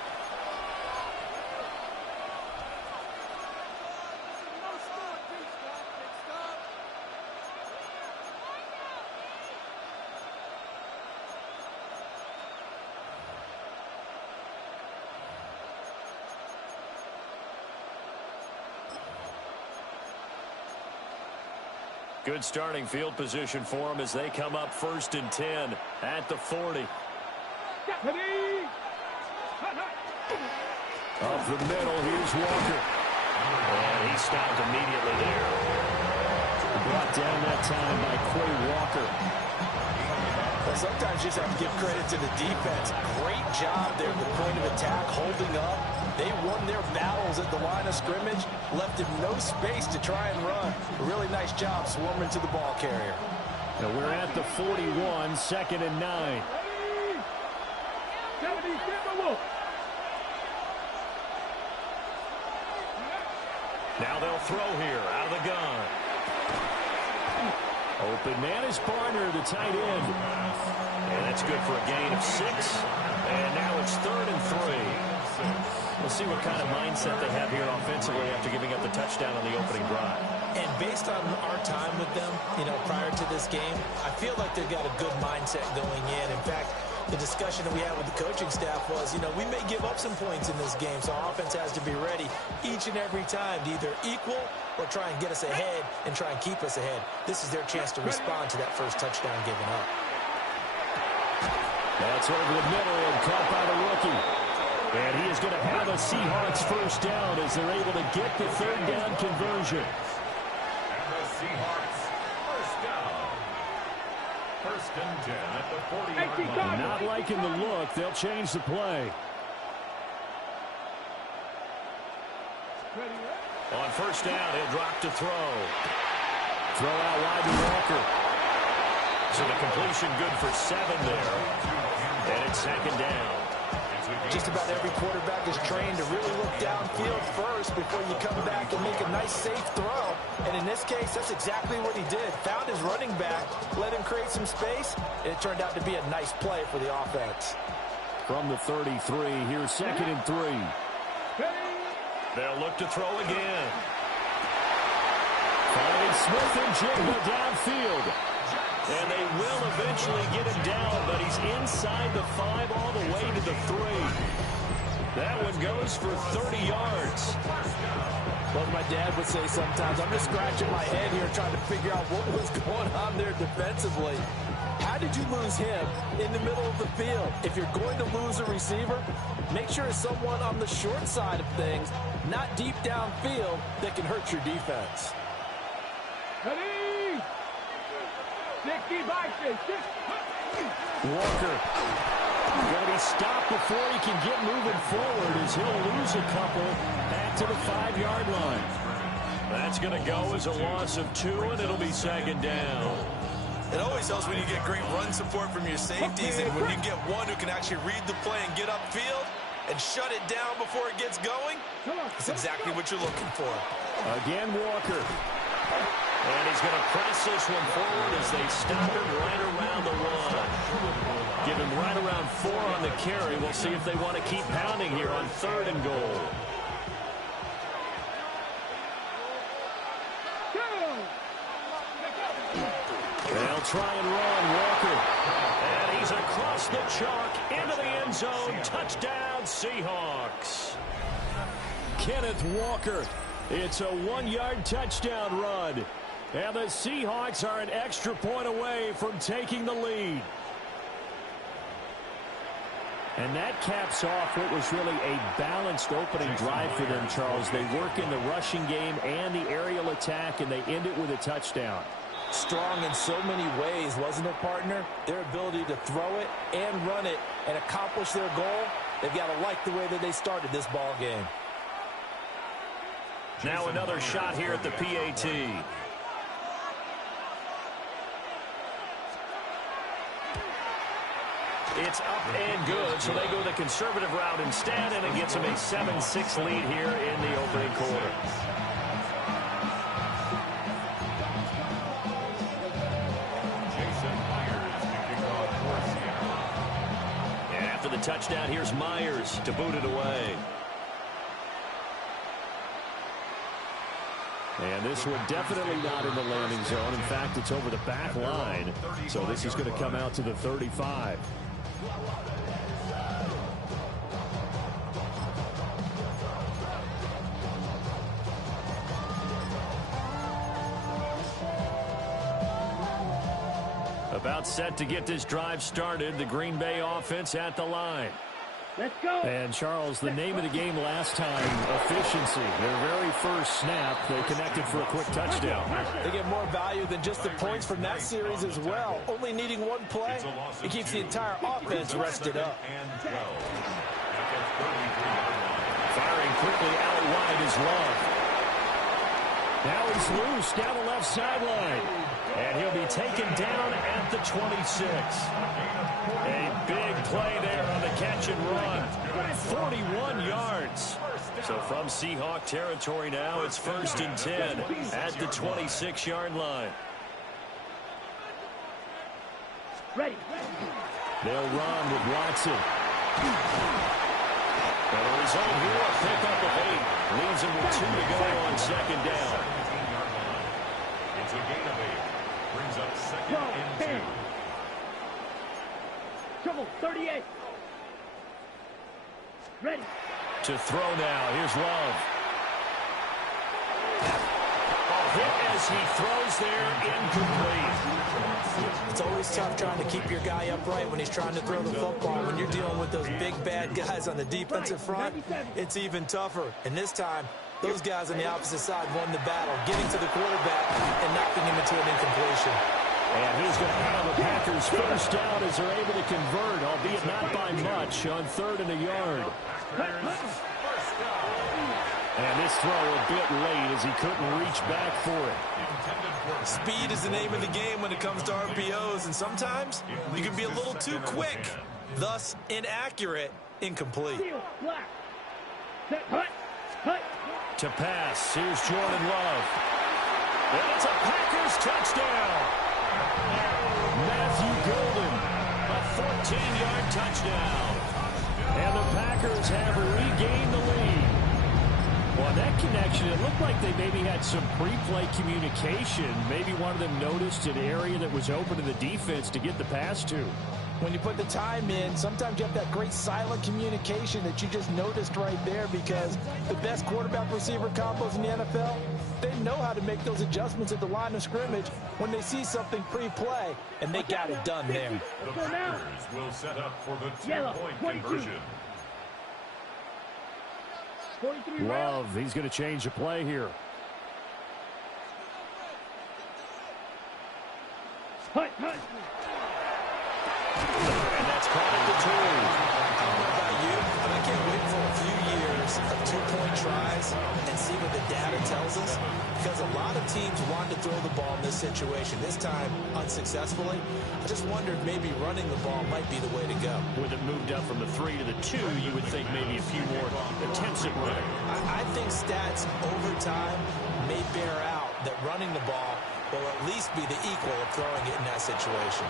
Good starting field position for them as they come up 1st and 10 at the 40. Up the middle, here's Walker. And he stopped immediately there. Brought down that time by Quay Walker. Well, sometimes you just have to give credit to the defense. Great job there at the point of attack, holding up. They won their battles at the line of scrimmage, left him no space to try and run. A really nice job swarming to the ball carrier. Now we're at the 41, 2nd and 9. Now they'll throw here out of the gun. Open man is Barner, the tight end. And that's good for a gain of 6. And now it's 3rd and 3. We'll see what kind of mindset they have here offensively after giving up the touchdown on the opening drive. And based on our time with them, prior to this game, I feel like they've got a good mindset going in. In fact, the discussion that we had with the coaching staff was, we may give up some points in this game, so our offense has to be ready each and every time to either equal or try and get us ahead and try and keep us ahead. This is their chance to respond to that first touchdown given up. That's over the middle and caught by the rookie. And he is going to have a Seahawks first down as they're able to get the 3rd down conversion. And the Seahawks first down. 1st and 10 at the 40-yard line. Not liking the look. They'll change the play. On 1st down, he'll drop to throw. Throw out wide to Walker. So the completion good for 7 there. And it's 2nd down. Just about every quarterback is trained to really look downfield first before you come back and make a nice, safe throw. And in this case, that's exactly what he did. Found his running back, let him create some space, and it turned out to be a nice play for the offense. From the 33, here's 2nd and 3. They'll look to throw again. Finding Smith and Jigba downfield. And they will eventually get him down, but he's inside the 5 all the way to the 3. That one goes for 30 yards. Well, my dad would say sometimes, I'm just scratching my head here trying to figure out what was going on there defensively. How did you lose him in the middle of the field? If you're going to lose a receiver, make sure it's someone on the short side of things, not deep downfield, that can hurt your defense. Walker going to be stopped before he can get moving forward as he'll lose a couple back to the 5-yard line. That's going to go as a loss of 2, and it'll be 2nd down. It always helps when you get great run support from your safeties, and when you get one who can actually read the play and get upfield and shut it down before it gets going. It's exactly what you're looking for. Again, Walker. And he's going to press this one forward as they stop him right around the 1. Give him right around 4 on the carry. We'll see if they want to keep pounding here on 3rd and goal. They'll try and run Walker. And he's across the chalk into the end zone. Touchdown, Seahawks. Kenneth Walker. It's a 1-yard touchdown run. And the Seahawks are an extra point away from taking the lead. And that caps off what was really a balanced opening drive for them, Charles. They work in the rushing game and the aerial attack, and they end it with a touchdown. Strong in so many ways, wasn't it, partner? Their ability to throw it and run it and accomplish their goal, they've got to like the way that they started this ball game. Now another shot here at the PAT. It's up and good, so they go the conservative route instead, and it gets them a 7-6 lead here in the opening quarter. touchdown. Here's Myers to boot it away. And this one definitely not in the landing zone. In fact, it's over the back line. So this is going to come out to the 35. About set to get this drive started. The Green Bay offense at the line. Let's go. And, Charles, the name of the game last time, efficiency. Their very first snap, they connected for a quick touchdown. They get more value than just the points from that series as well. Only needing one play, it keeps the entire offense rested up. Firing quickly out wide is Love. Now he's loose down the left sideline. And he'll be taken down at the 26. A big play there on the catch and run. 41 yards. So from Seahawk territory now, it's 1st and 10 at the 26-yard line. Ready. They'll run with Watson. And the result here, a pickup of 8. Leaves him with 2 to go on 2nd down. It's a gain of 8. Brings up 2nd and 2. Trouble, 38. Ready. To throw now. Here's Love. Hit as he throws there, incomplete. It's always tough trying to keep your guy upright when he's trying to throw the football. When you're dealing with those big, bad guys on the defensive front, it's even tougher. And this time, those guys on the opposite side won the battle, getting to the quarterback and knocking him into an incompletion. And he's going to have the Packers first down as they're able to convert, albeit not by much, on 3rd and a yard. And this throw a bit late as he couldn't reach back for it. Speed is the name of the game when it comes to RPOs, and sometimes you can be a little too quick, thus inaccurate, incomplete. To pass, here's Jordan Love. And it's a Packers touchdown. Matthew Golden, a 14-yard touchdown. And the Packers have regained the lead. Well, that connection, it looked like they maybe had some pre-play communication. Maybe one of them noticed an area that was open to the defense to get the pass to. When you put the time in, sometimes you have that great silent communication that you just noticed right there, because the best quarterback-receiver combos in the NFL, they know how to make those adjustments at the line of scrimmage when they see something pre-play, and they got it done there. The Packers will set up for the 2-point conversion. Love, he's going to change the play here. Hut, hut. And that's caught at the 2. I don't know about you, but I can't wait for a few years of 2-point tries and see what the data tells us, because a lot of teams want to throw the ball in this situation. This time, unsuccessfully. I just wondered maybe running the ball might be the way to go. With it moved up from the 3 to the 2, you would think maybe a few more attempts at running. I think stats over time may bear out that running the ball will at least be the equal of throwing it in that situation.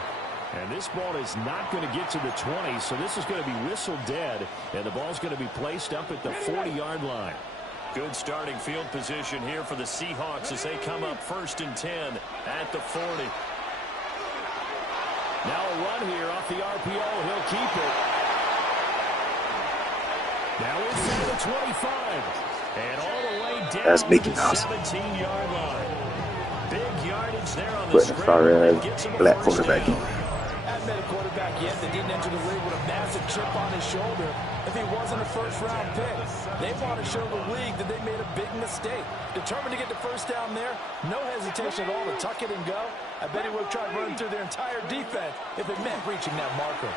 And this ball is not going to get to the 20, so this is going to be whistled dead, and the ball's going to be placed up at the 40-yard line. Good starting field position here for the Seahawks as they come up 1st and 10 at the 40. Now a run here off the RPO. He'll keep it. Now inside the 25. And all the way down That's to Mickey the Mouse. 17-yard line. Big yardage there on the Putting a sorry black quarterback in. Hasn't been a quarterback yet that didn't enter the league with a massive chip on his shoulder if he wasn't a first-round pick. They want to show the league that they made a big mistake. Determined to get the first down there, no hesitation at all to tuck it and go. I bet he would have tried running through their entire defense if it meant reaching that marker.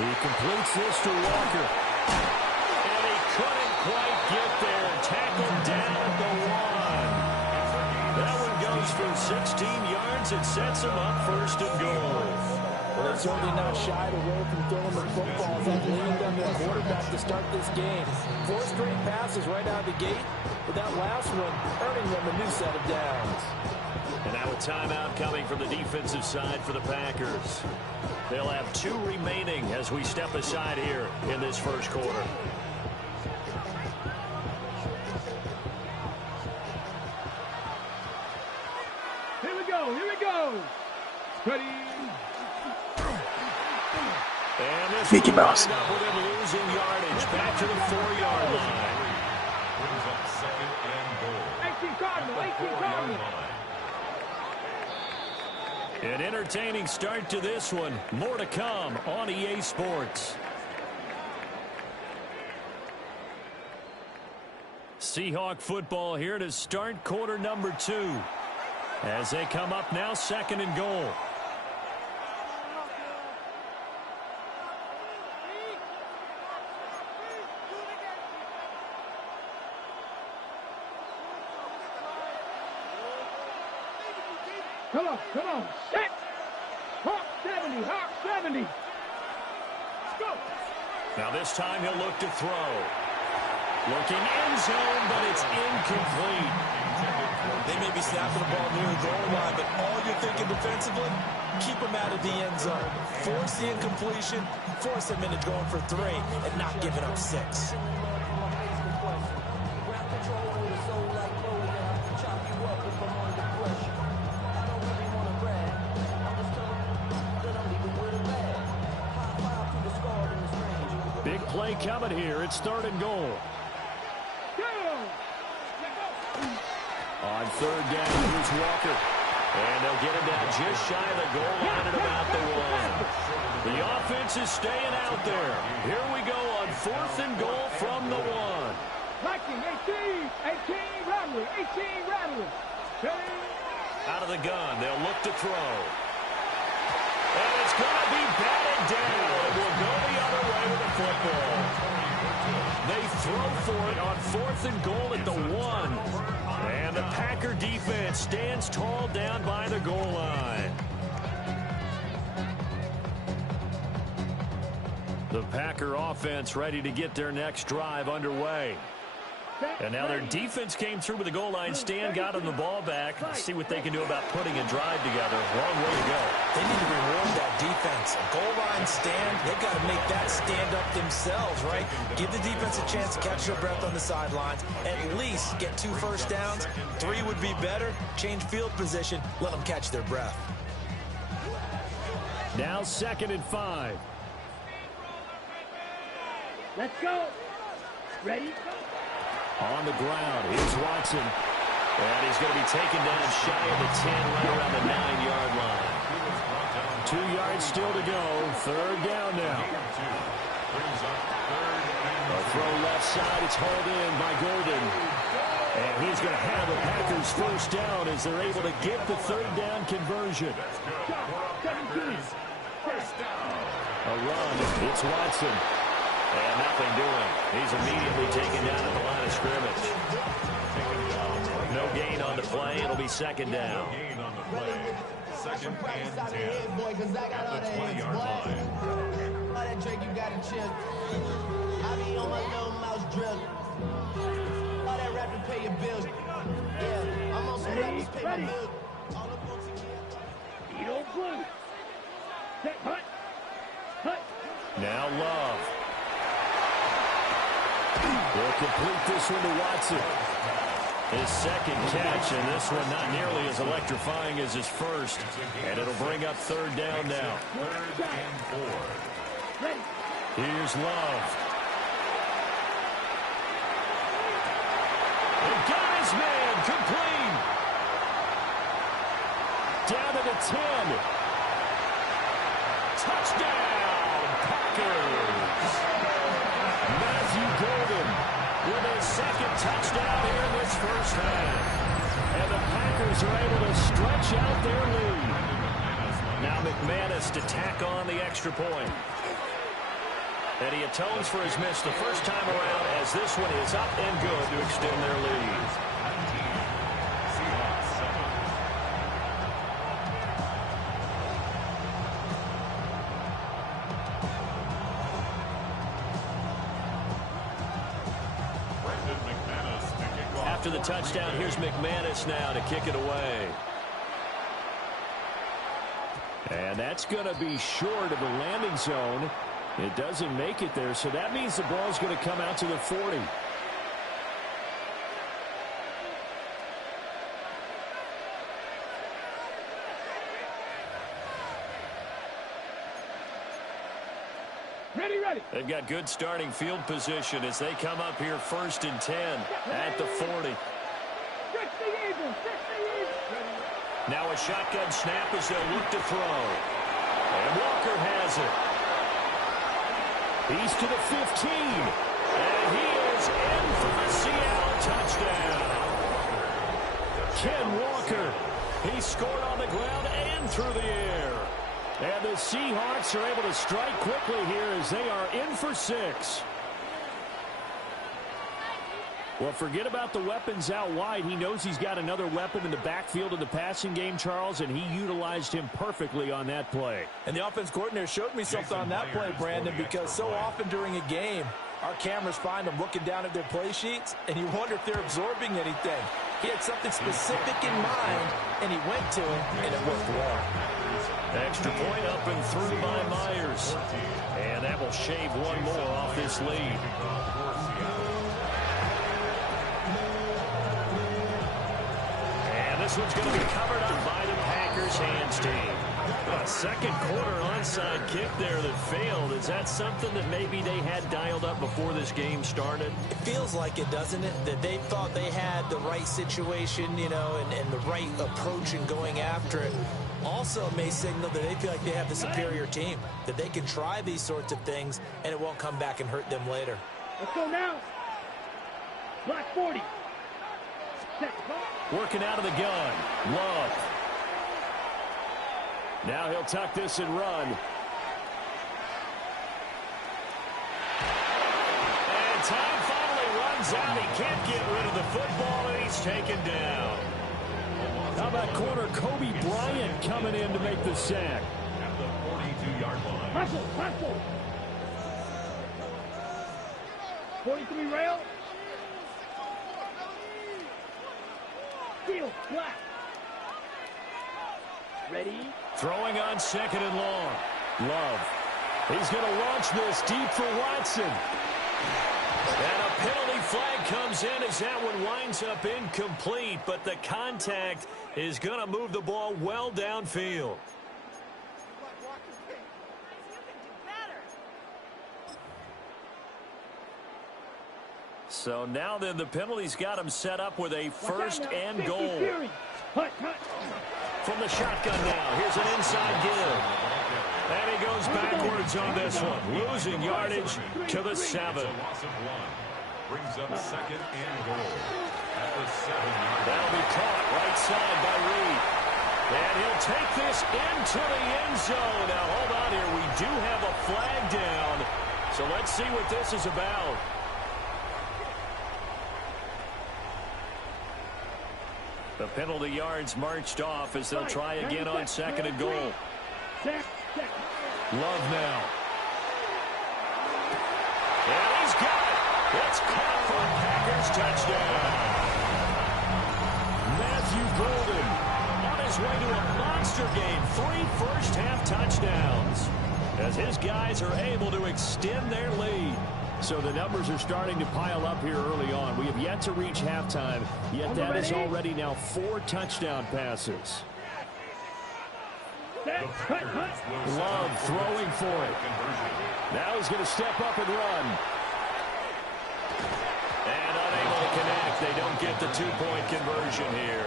He completes this to Walker. And he couldn't quite get there. Tackled down at the 1. That one goes for 16 yards. It sets him up 1st and goal. Well, certainly not shied away from throwing the footballs. That leaned on their quarterback to start this game. 4 straight passes right out of the gate, with that last one earning them a new set of downs. And now a timeout coming from the defensive side for the Packers. They'll have 2 remaining as we step aside here in this first quarter. Here we go. Here we go. Ready. And this Mickey Mouse. Up with him losing yardage back to the 4-yard line. Brings up second and goal. 18 Cardinal. 18 Cardinal. An entertaining start to this one. More to come on EA Sports. Seahawk football here to start quarter number 2. As they come up now, second and goal. Come on, come on. Set. Hawk 70, Hawk 70. Let's go. Now this time he'll look to throw. Looking end zone, but it's incomplete. They may be snapping the ball near the goal line, but all you're thinking defensively, keep them out of the end zone. Force the incompletion, force them into going for 3, and not giving up 6. Big play coming here. It's third and goal. On third down, here's Walker. And they'll get him down just shy of the goal line at about the 1. The offense is staying out there. Here we go on fourth and goal from the 1. Viking, 18, 18, Rattler, 18, Rattler. Out of the gun, they'll look to throw. And it's going to be batted down. It will go the other way with the football. They throw for it on fourth and goal at the 1. And the Packer defense stands tall down by the goal line. The Packer offense ready to get their next drive underway. And now their defense came through with the goal line stand, got them the ball back. Let's see what they can do about putting a drive together. Long way to go. They need to reward that defense. A goal line stand, they've got to make that stand up themselves, right? Give the defense a chance to catch their breath on the sidelines. At least get 2 first downs. 3 would be better. Change field position. Let them catch their breath. Now 2nd and 5. Let's go. Ready? On the ground, here's Watson. And he's going to be taken down shy of the 10, right around the 9-yard line. 2 yards still to go. Third down now. A throw left side. It's hauled in by Gordon. And he's going to have the Packers first down as they're able to get the third down conversion. A run. It's Watson. And nothing doing. He's immediately taken down at the line of scrimmage. No gain on the play. It'll be second down. Gain on the play. Second and 10 at the 20-yard line. All that Drake, you gotta chill. I be on my little mouse drill. All that rap to pay your bills. Yeah, I'm on some rappers pay my bills. All up on TV. Eat old blue. Set, hut. Hut. Now Love. They'll complete this one to Watson. His second catch, and this one not nearly as electrifying as his first. And it'll bring up third down now. Third and 4. Here's Love. And got his man complete. Down to the 10. Touchdown, Packers. Matthew Golden with his second touchdown here in this first half. And the Packers are able to stretch out their lead. Now McManus to tack on the extra point. And he atones for his miss the first time around as this one is up and good to extend their lead. after the touchdown. Here's McManus now to kick it away. And that's going to be short of the landing zone. It doesn't make it there, so that means the ball's going to come out to the 40. Ready. They've got good starting field position as they come up here 1st and 10 at the 40. Now a shotgun snap as they'll look to throw. And Walker has it. He's to the 15. And he is in for the Seattle touchdown. Ken Walker. He scored on the ground and through the air. And the Seahawks are able to strike quickly here as they are in for 6. Well, forget about the weapons out wide. He knows he's got another weapon in the backfield of the passing game, Charles, and he utilized him perfectly on that play. And the offense coordinator showed me something on that play, Brandon, because so often during a game, our cameras find them looking down at their play sheets, and you wonder if they're absorbing anything. He had something specific in mind, and he went to it, and it worked well. Extra point up and through by Myers. And that will shave one more off this lead. And this one's going to be covered up by the Packers hands team. A second quarter onside kick there that failed. Is that something that maybe they had dialed up before this game started? It feels like it, doesn't it? That they thought they had the right situation, you know, and the right approach in going after it. Also may signal that they feel like they have the superior team, that they can try these sorts of things and it won't come back and hurt them later. Let's go now. Block 40. Working out of the gun. Love. Now he'll tuck this and run. And time finally runs out. He can't get rid of the football, and he's taken down. How about corner Kobe Bryant coming in to make the sack? At the 42-yard line. Hustle. 43 rail. Steal, black. Ready? Throwing on 2nd and long. Love. He's going to launch this deep for Watson. And a penalty flag comes in as that one winds up incomplete, but the contact is going to move the ball well downfield. So now then the penalty's got him set up with a 1st and goal. From the shotgun now, here's an inside give. And he goes backwards on this one, losing yardage to the 7. Brings up 2nd and goal at the 7-yard line. That'll be caught right side by Reed. And he'll take this into the end zone. Now, hold on here. We do have a flag down. So let's see what this is about. The penalty yards marched off as they'll try again on 2nd and goal. Love now. And he's got it. It's caught for a Packers touchdown. Matthew Golden on his way to a monster game. 3 first-half touchdowns as his guys are able to extend their lead. So the numbers are starting to pile up here early on. We have yet to reach halftime, yet that is already now 4 touchdown passes. Love throwing for it. Now he's going to step up and run. And unable to connect. They don't get the 2-point conversion here.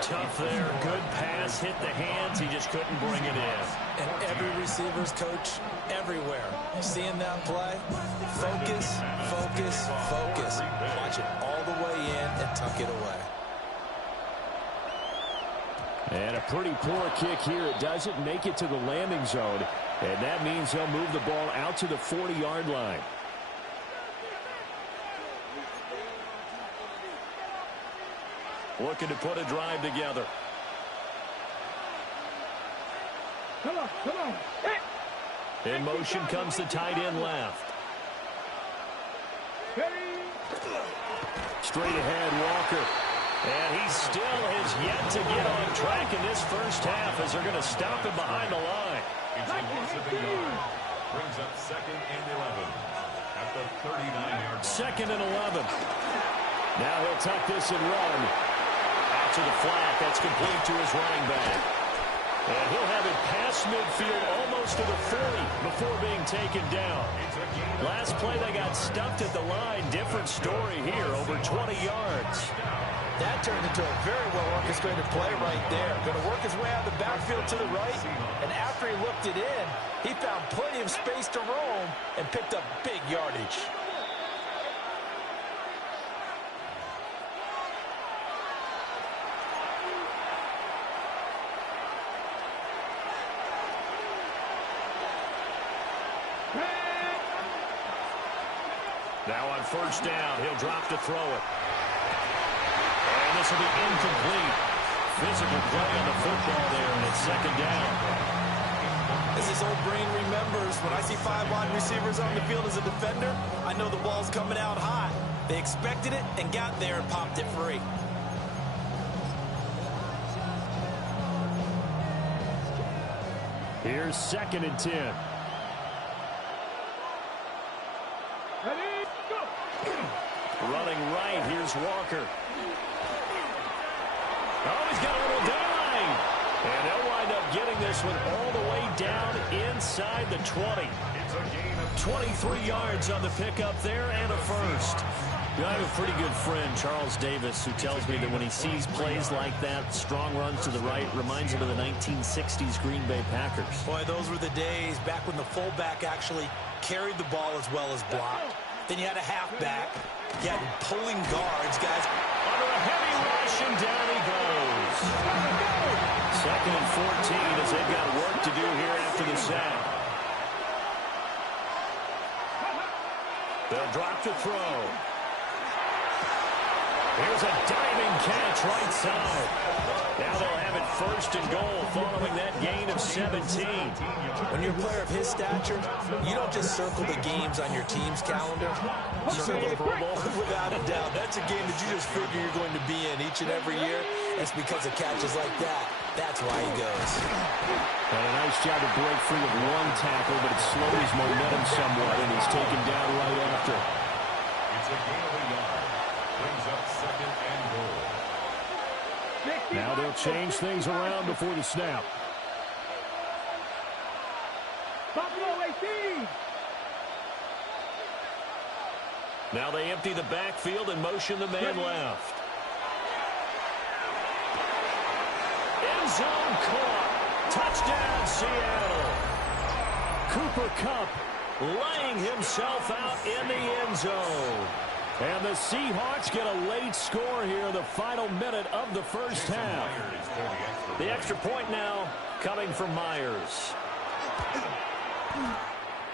Tough there. Good pass. Hit the hands. He just couldn't bring it in. And every receiver's coach everywhere. Seeing that play, focus. Watch it all the way in and tuck it away. And a pretty poor kick here. It doesn't make it to the landing zone. And that means they'll move the ball out to the 40-yard line. Looking to put a drive together. Come on. In motion comes the tight end left. Straight ahead, Walker. And he still has yet to get on track in this first half as they're going to stop him behind the line. It's a loss of a yard. Brings up 2nd and 11 at the 39-yard line. 2nd and 11. Now he'll tuck this and run. Out to the flat. That's complete to his running back. And he'll have it past midfield almost to the 40 before being taken down. Last play they got stuffed at the line. Different story here, over 20 yards. That turned into a very well-orchestrated play right there. Going to work his way out of the backfield to the right, and after he looked it in, he found plenty of space to roam and picked up big yardage. Now on first down, he'll drop to throw it. And this will be incomplete. Physical play on the football there, and it's 2nd down. As his old brain remembers, when I see 5 wide receivers on the field as a defender, I know the ball's coming out hot. They expected it and got there and popped it free. Here's 2nd and 10. Ready, go! Running right, here's Walker. Oh, he's got a little daylight. And they'll wind up getting this one all the way down inside the 20. 23 yards on the pickup there and a first. You know, I have a pretty good friend, Charles Davis, who tells me that when he sees plays like that, strong runs to the right, reminds him of the 1960s Green Bay Packers. Boy, those were the days back when the fullback actually carried the ball as well as blocked. Then you had a halfback. You had pulling guards, guys. Under a heavy rush, and down he goes. 2nd and 14 as they've got work to do here after the sack. They'll drop to throw. Here's a diving catch right side. Now they'll have it 1st and goal following that gain of 17. When you're a player of his stature, you don't just circle the games on your team's calendar. You circle the Pro Bowl. Without a doubt. That's a game that you just figure you're going to be in each and every year. It's because of catches like that. That's why he goes. And a nice job to break free of one tackle, but it slows momentum somewhat, and he's taken down right after. It's a gain of a yard. Brings up 2nd and goal. Now they'll change things around before the snap. Buffalo 18! Now they empty the backfield and motion the man left. End zone caught. Touchdown, Seattle. Cooper Kupp laying himself out in the end zone. And the Seahawks get a late score here in the final minute of the first half. The extra point now coming from Myers.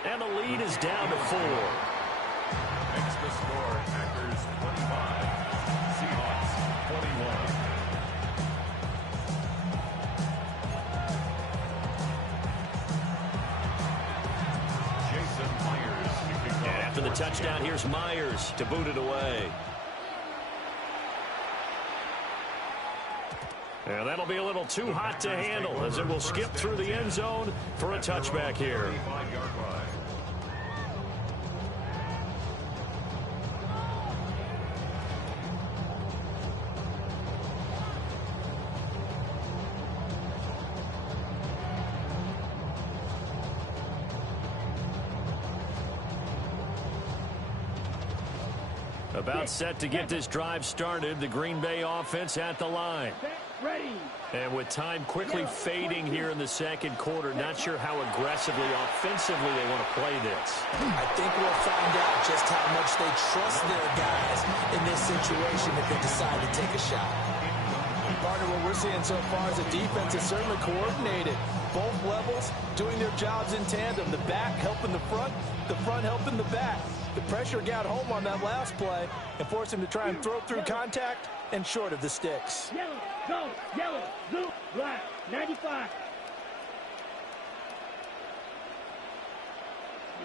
And the lead is down to 4. Makes the score Packers 25, Seahawks 21. Jason Myers. And after the touchdown, here's Myers to boot it away. And that'll be a little too hot to handle as it will skip through the end zone for a touchback here. About set to get this drive started. The Green Bay offense at the line. Ready. And with time quickly fading here in the second quarter, not sure how aggressively, offensively they want to play this. I think we'll find out just how much they trust their guys in this situation if they decide to take a shot. Partner, what we're seeing so far is the defense is certainly coordinated. Both levels doing their jobs in tandem. The back helping the front helping the back. The pressure got home on that last play and forced him to try and throw through contact and short of the sticks. Yellow, go, yellow, blue, black, 95.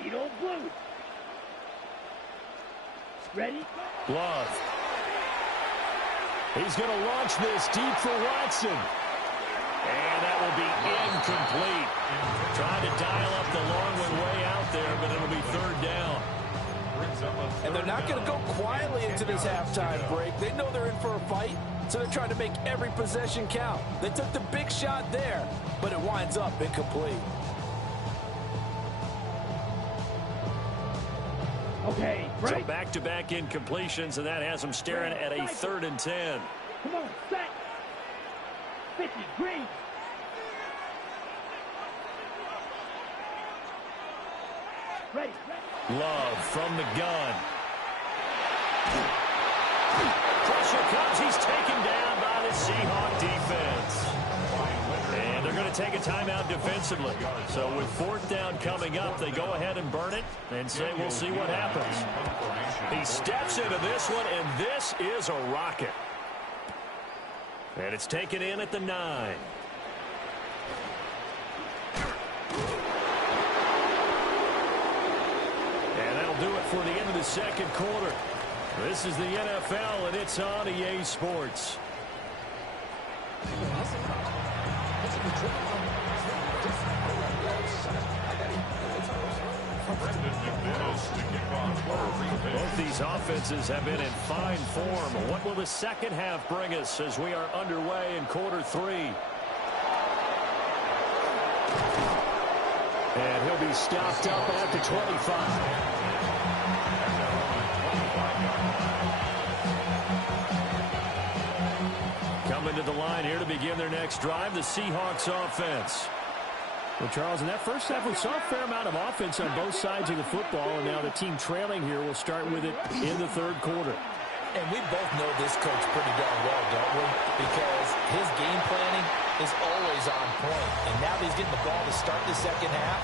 Needle blue. Ready? Love. He's going to launch this deep for Watson. And that will be incomplete. Trying to dial up the long one way out there, but it'll be third down. And they're not going to go quietly into this halftime break. They know they're in for a fight, so they're trying to make every possession count. They took the big shot there, but it winds up incomplete. Okay, so back-to-back incompletions, and that has them staring at a 3rd and 10. Come on, set. 50, green. Ready. Love from the gun. Pressure comes. He's taken down by the Seahawk defense. And they're going to take a timeout defensively. So with 4th down coming up, they go ahead and burn it and say we'll see what happens. He steps into this one, and this is a rocket. And it's taken in at the 9. And that'll do it for the end of the 2nd quarter. This is the NFL, and it's on EA Sports. Both these offenses have been in fine form. What will the second half bring us as we are underway in quarter 3? And he'll be stopped up at the 25. Coming to the line here to begin their next drive, the Seahawks offense. Well, Charles, in that first half, we saw a fair amount of offense on both sides of the football, and now the team trailing here will start with it in the 3rd quarter. And we both know this coach pretty darn well, don't we? Because his game planning is always on point. And now that he's getting the ball to start the second half,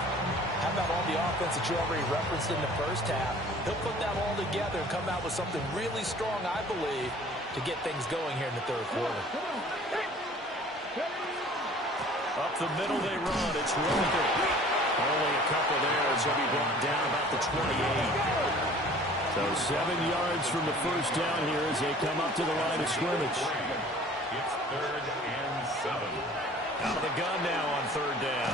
how about all the offense that you already referenced in the first half? He'll put that all together and come out with something really strong, I believe, to get things going here in the 3rd quarter. Up the middle they run. It's Roker. Only a couple there as he'll be brought down about the 28. So 7 yards from the first down here as they come up to the line of scrimmage. It's 3rd and 7. Out of the gun now on 3rd down.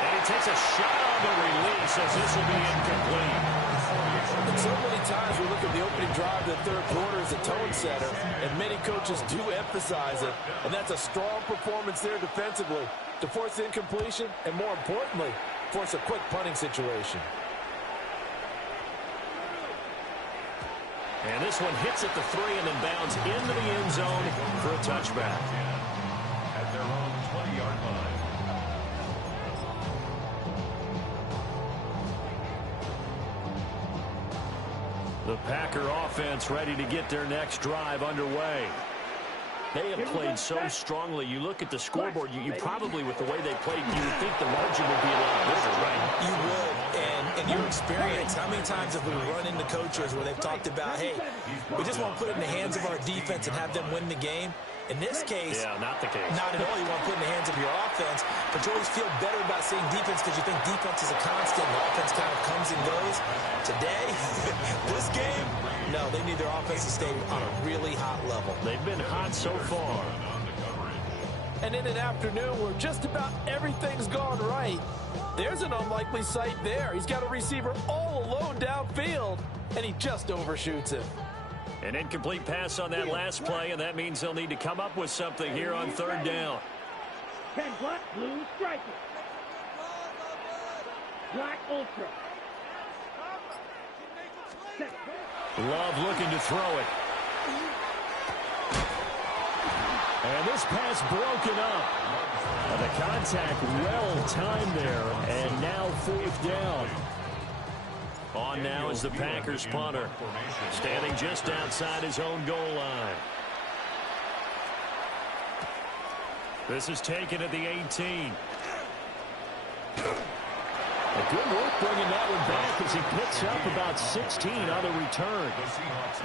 And he takes a shot on the release as this will be incomplete. And so many times we look at the opening drive of the 3rd quarter as a tone setter, and many coaches do emphasize it, and that's a strong performance there defensively to force incompletion and, more importantly, force a quick punting situation. And this one hits at the 3 and then bounds into the end zone for a touchback. At their own 20-yard line. The Packer offense ready to get their next drive underway. They have played so strongly. You look at the scoreboard, you probably, with the way they played, you would think the margin would be a lot bigger, right? You would. And in your experience, how many times have we run into coaches where they've talked about, hey, we just want to put it in the hands of our defense and have them win the game? In this case, yeah, not the case. Not at all. You want to put it in the hands of your offense, but you always feel better about seeing defense because you think defense is a constant. The offense kind of comes and goes. Today, this game, no, they need their offense to stay on a really hot level. They've been hot so far. And in an afternoon where just about everything's gone right, there's an unlikely sight there. He's got a receiver all alone downfield, and he just overshoots him. An incomplete pass on that last play, and that means they'll need to come up with something here on 3rd down. 10 black, blue, striker. Black ultra. Love looking to throw it. And this pass broken up. And the contact well timed there, and now 4th down. On now is the Packers punter, standing just outside his own goal line. This is taken at the 18. A good work bringing that one back as he picks up about 16 on the return.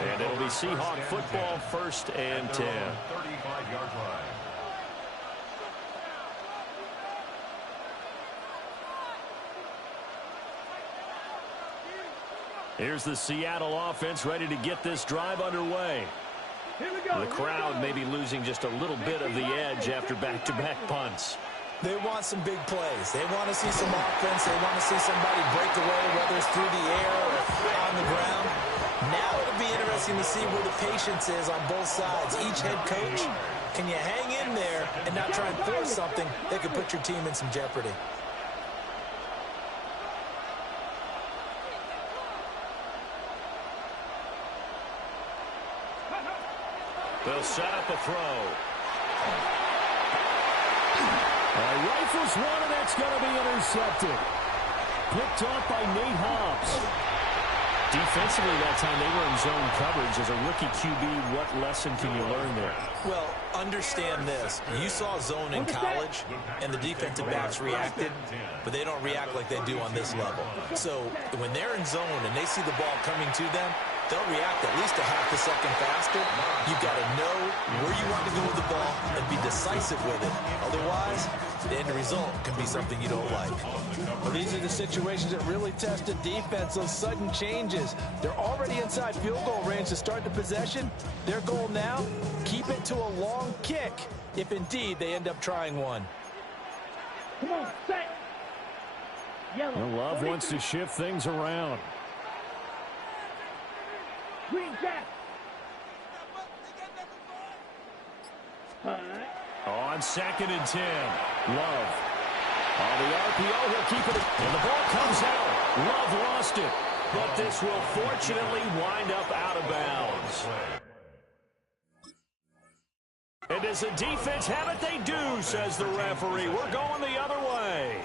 And it'll be Seahawk football, 1st and 10. 35-yard line. Here's the Seattle offense ready to get this drive underway. The crowd may be losing just a little bit of the edge after back-to-back punts. They want some big plays. They want to see some offense. They want to see somebody break away, whether it's through the air or on the ground. Now it'll be interesting to see where the patience is on both sides. Each head coach, can you hang in there and not try and force something that could put your team in some jeopardy? They'll set up a throw. Rifles one, and that's going to be intercepted. Picked off by Nate Hobbs. Defensively that time, they were in zone coverage. As a rookie QB, what lesson can you learn there? Well, understand this. You saw zone in college, and the defensive backs reacted, but they don't react like they do on this level. So when they're in zone and they see the ball coming to them, they'll react at least a half a second faster. You've got to know where you want to go with the ball and be decisive with it. Otherwise, the end result can be something you don't like. Well, these are the situations that really test the defense, those sudden changes. They're already inside field goal range to start the possession. Their goal now, keep it to a long kick, if indeed they end up trying one. Come on, set. Yellow. Love wants to shift things around. Green jack. On 2nd and 10. Love. On the RPO, he'll keep it. And the ball comes out. Love lost it. But this will fortunately wind up out of bounds. And does the defense have it? They do, says the referee. We're going the other way.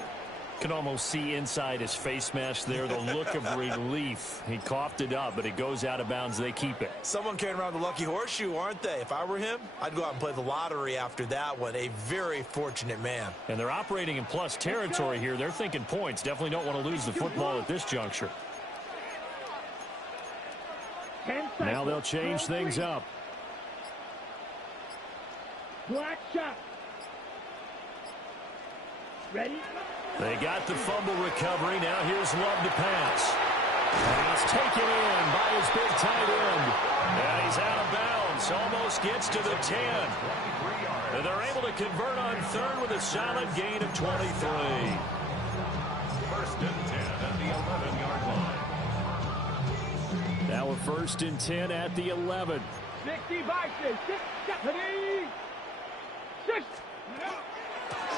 Can almost see inside his face mask there the look of relief. He coughed it up, but it goes out of bounds. They keep it. Someone carrying around the lucky horseshoe, aren't they? If I were him, I'd go out and play the lottery after that one. A very fortunate man. And they're operating in plus territory here. They're thinking points. Definitely don't want to lose the football at this juncture. Now they'll change things up. Black shot. Ready? They got the fumble recovery. Now here's Love to pass. And he's taken in by his big tight end. And he's out of bounds. Almost gets to the 10. And they're able to convert on 3rd with a solid gain of 23. 1st and 10 at the 11-yard line. Now a 1st and 10 at the 11. 60 by 6. 70. 6.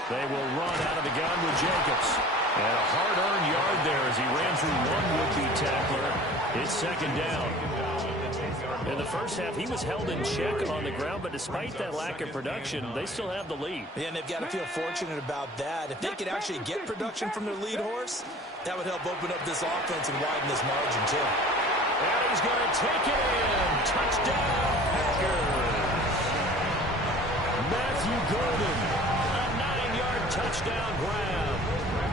They will run out of the gun with Jacobs. And a hard-earned yard there as he ran through one would-be tackler. It's 2nd down. In the first half, he was held in check on the ground, but despite that lack of production, they still have the lead. Yeah, and they've got to feel fortunate about that. If they could actually get production from their lead horse, that would help open up this offense and widen this margin, too. And he's going to take it in. Touchdown, Packers. Matthew Golden. Touchdown grab.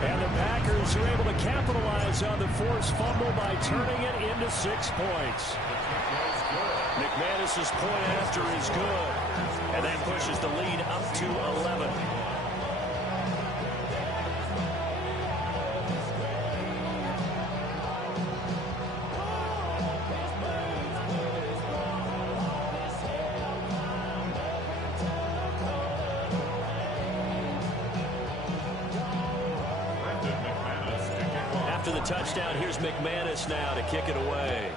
And the Packers are able to capitalize on the forced fumble by turning it into 6 points. McManus's point after is good. And that pushes the lead up to 11. After the touchdown, here's McManus now to kick it away.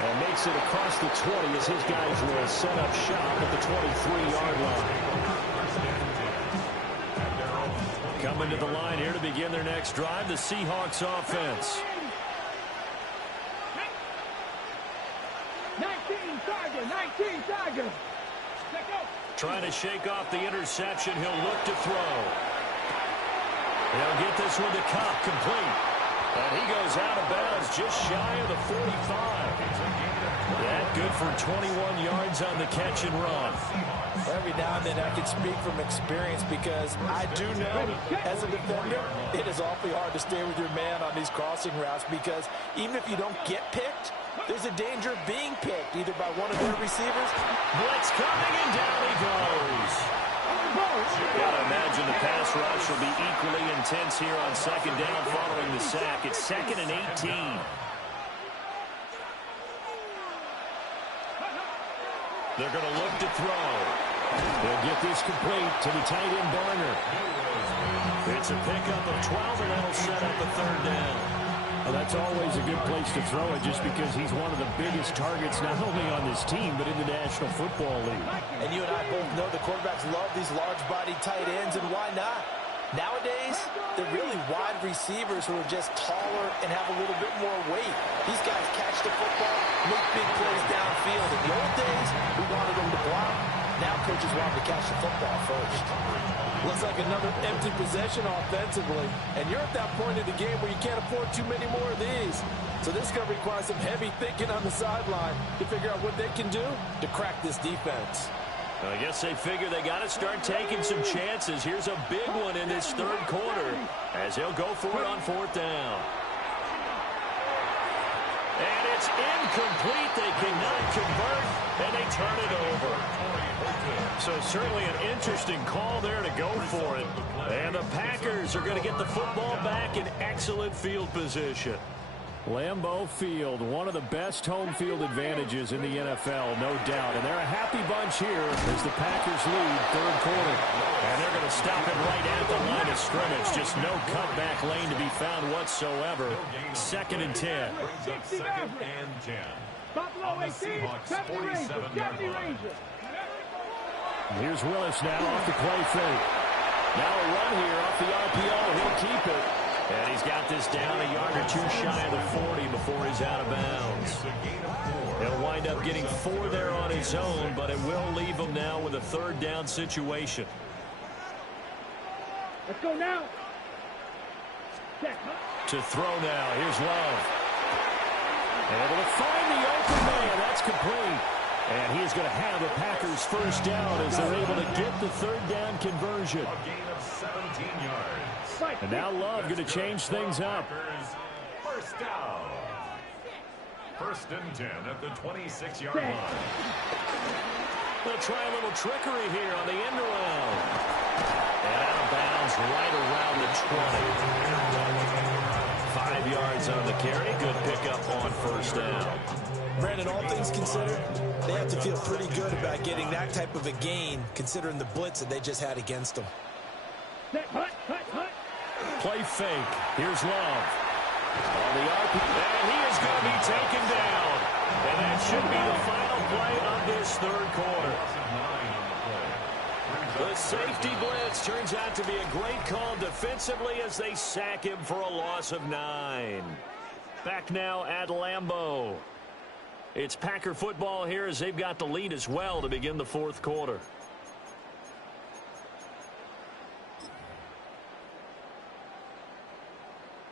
And makes it across the 20 as his guys will set up shop at the 23-yard line. Coming to the line here to begin their next drive, the Seahawks offense. 19 Tiger. Trying to shake off the interception. He'll look to throw. He'll get this one to Cobb, complete. And he goes out of bounds just shy of the 45. That good for 21 yards on the catch and run. Every now and then I can speak from experience because I do know as a defender it is awfully hard to stay with your man on these crossing routes because even if you don't get picked, there's a danger of being picked either by one of their receivers. Blitz coming and down he goes. You gotta imagine the pass pass rush will be equally intense here on second down following the sack. It's 2nd and 18. They're going to look to throw. They'll get this complete to the tight end Barner. It's a pickup of 12, and that'll set up a 3rd down. Well, that's always a good place to throw it just because he's one of the biggest targets not only on this team but in the National Football League. And you and I both know the quarterbacks love these large-bodied tight ends, and why not? Nowadays, they're really wide receivers who are just taller and have a little bit more weight. These guys catch the football, make big plays downfield. In the old days, we wanted them to block. Now coaches want them to catch the football first. Looks like another empty possession offensively. And you're at that point in the game where you can't afford too many more of these. So this is going to require some heavy thinking on the sideline to figure out what they can do to crack this defense. Well, I guess they figure they got to start taking some chances. Here's a big one in this 3rd quarter as they'll go for it on 4th down. And it's incomplete. They cannot convert, and they turn it over. So certainly an interesting call there to go for it. And the Packers are going to get the football back in excellent field position. Lambeau Field, one of the best home field advantages in the NFL, no doubt. And they're a happy bunch here as the Packers lead 3rd quarter. And they're going to stop it right at the line of scrimmage. Just no cutback lane to be found whatsoever. 2nd and 10. 2nd and 10. Buffalo 18, 70 Rangers. Here's Willis now off the play fake. Now a run here off the RPO. He'll keep it. And he's got this down a yard or 2 shy of the 40 before he's out of bounds. He'll wind up getting 4 there on his own, but it will leave him now with a 3rd down situation. Let's go now. To throw now. Here's Love. Able to find the open man. That's complete. And he's going to have the Packers 1st down as they're able to get the 3rd down conversion. A gain of 17 yards. And now Love going to change things up. 1st down. 1st and 10 at the 26-yard line. They'll try a little trickery here on the end around. And out of bounds right around the 20. 5 yards on the carry. Good pickup on 1st down. Brandon, all things considered, they have to feel pretty good about getting that type of a gain, considering the blitz that they just had against them. Play fake. Here's Love. On the RP, and he is going to be taken down. And that should be the final play of this 3rd quarter. The safety blitz turns out to be a great call defensively as they sack him for a loss of 9. Back now at Lambeau. It's Packer football here as they've got the lead as well to begin the 4th quarter.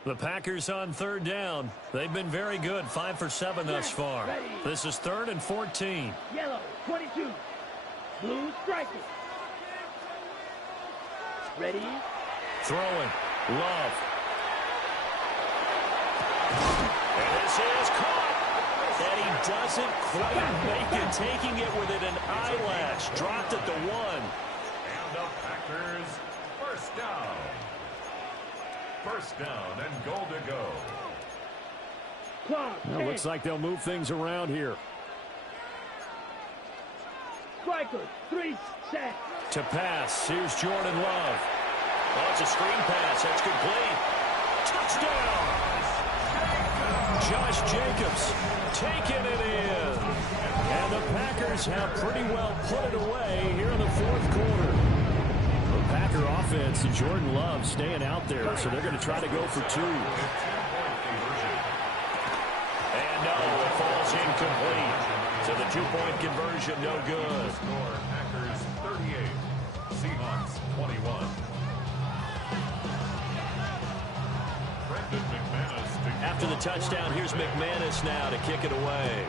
The Packers on 3rd down. They've been very good, 5 for 7 thus far. This is 3rd and 14. Yellow, 22. Blue striker. Ready? Throwing. Love. And this is caught. And he doesn't quite make it, taking it with an eyelash. Dropped at the 1. And the Packers 1st down. 1st down and goal to go. Well, looks like they'll move things around here. Striker, 3 set. To pass, here's Jordan Love. Oh, it's a screen pass. That's complete. Touchdown! Josh Jacobs taking it in. And the Packers have pretty well put it away here in the 4th quarter. The Packer offense and Jordan Love staying out there, so they're going to try to go for 2. And no, it falls incomplete. So the 2-point conversion, no good. Packers 38, Seahawks 21. After the touchdown, here's McManus now to kick it away.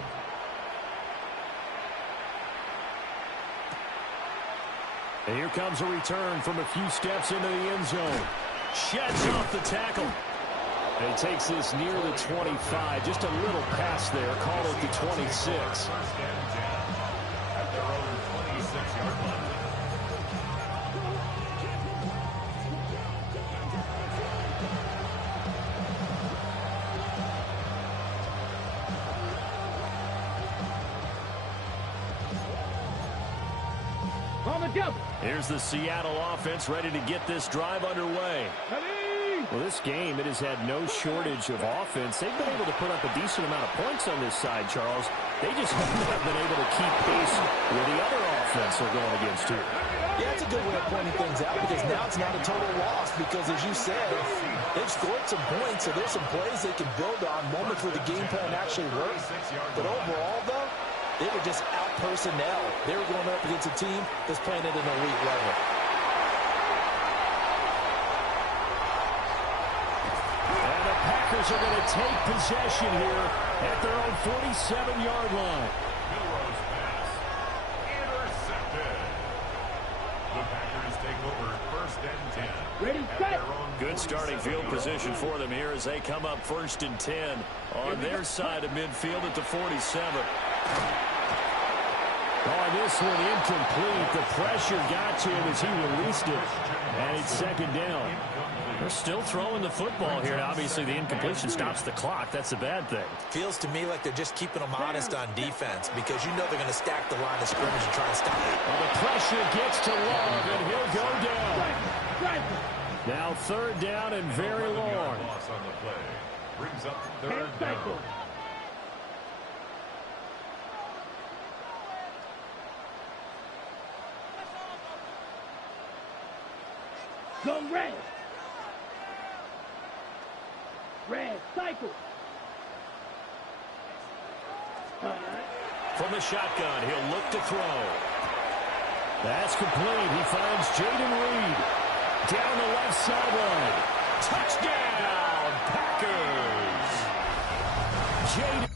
And here comes a return from a few steps into the end zone. Sheds off the tackle. And he takes this near the 25. Just a little pass there. Call it the 26. together. Here's the Seattle offense ready to get this drive underway. Well, this game, it has had no shortage of offense. They've been able to put up a decent amount of points on this side, Charles. They just haven't been able to keep pace with the other offense they're going against here. Yeah, that's a good way of pointing things out because now it's not a total loss because, as you said, they've scored some points, so there's some plays they can build on, moments where the game plan actually works. But overall, though, they were just out personnel. They were going up against a team that's playing at an elite level. Packers are going to take possession here at their own 47-yard line. Milrose pass. Intercepted. The Packers take over 1st and 10. Ready, set. Good starting field position for them here as they come up 1st and 10 on their side of midfield at the 47. Oh, this one incomplete. The pressure got to him as he released it. And it's 2nd down. They're still throwing the football here. Obviously, the incompletion stops the clock. That's a bad thing. Feels to me like they're just keeping them honest on defense because you know they're going to stack the line of scrimmage and try and stop it. Well, the pressure gets to Love, and he'll go down. Now 3rd down and very long. Loss on the play. Brings up 3rd down. Go red. Red, cycle. From the shotgun, he'll look to throw. That's complete. He finds Jaden Reed down the left sideline. Touchdown, Packers. Jaden.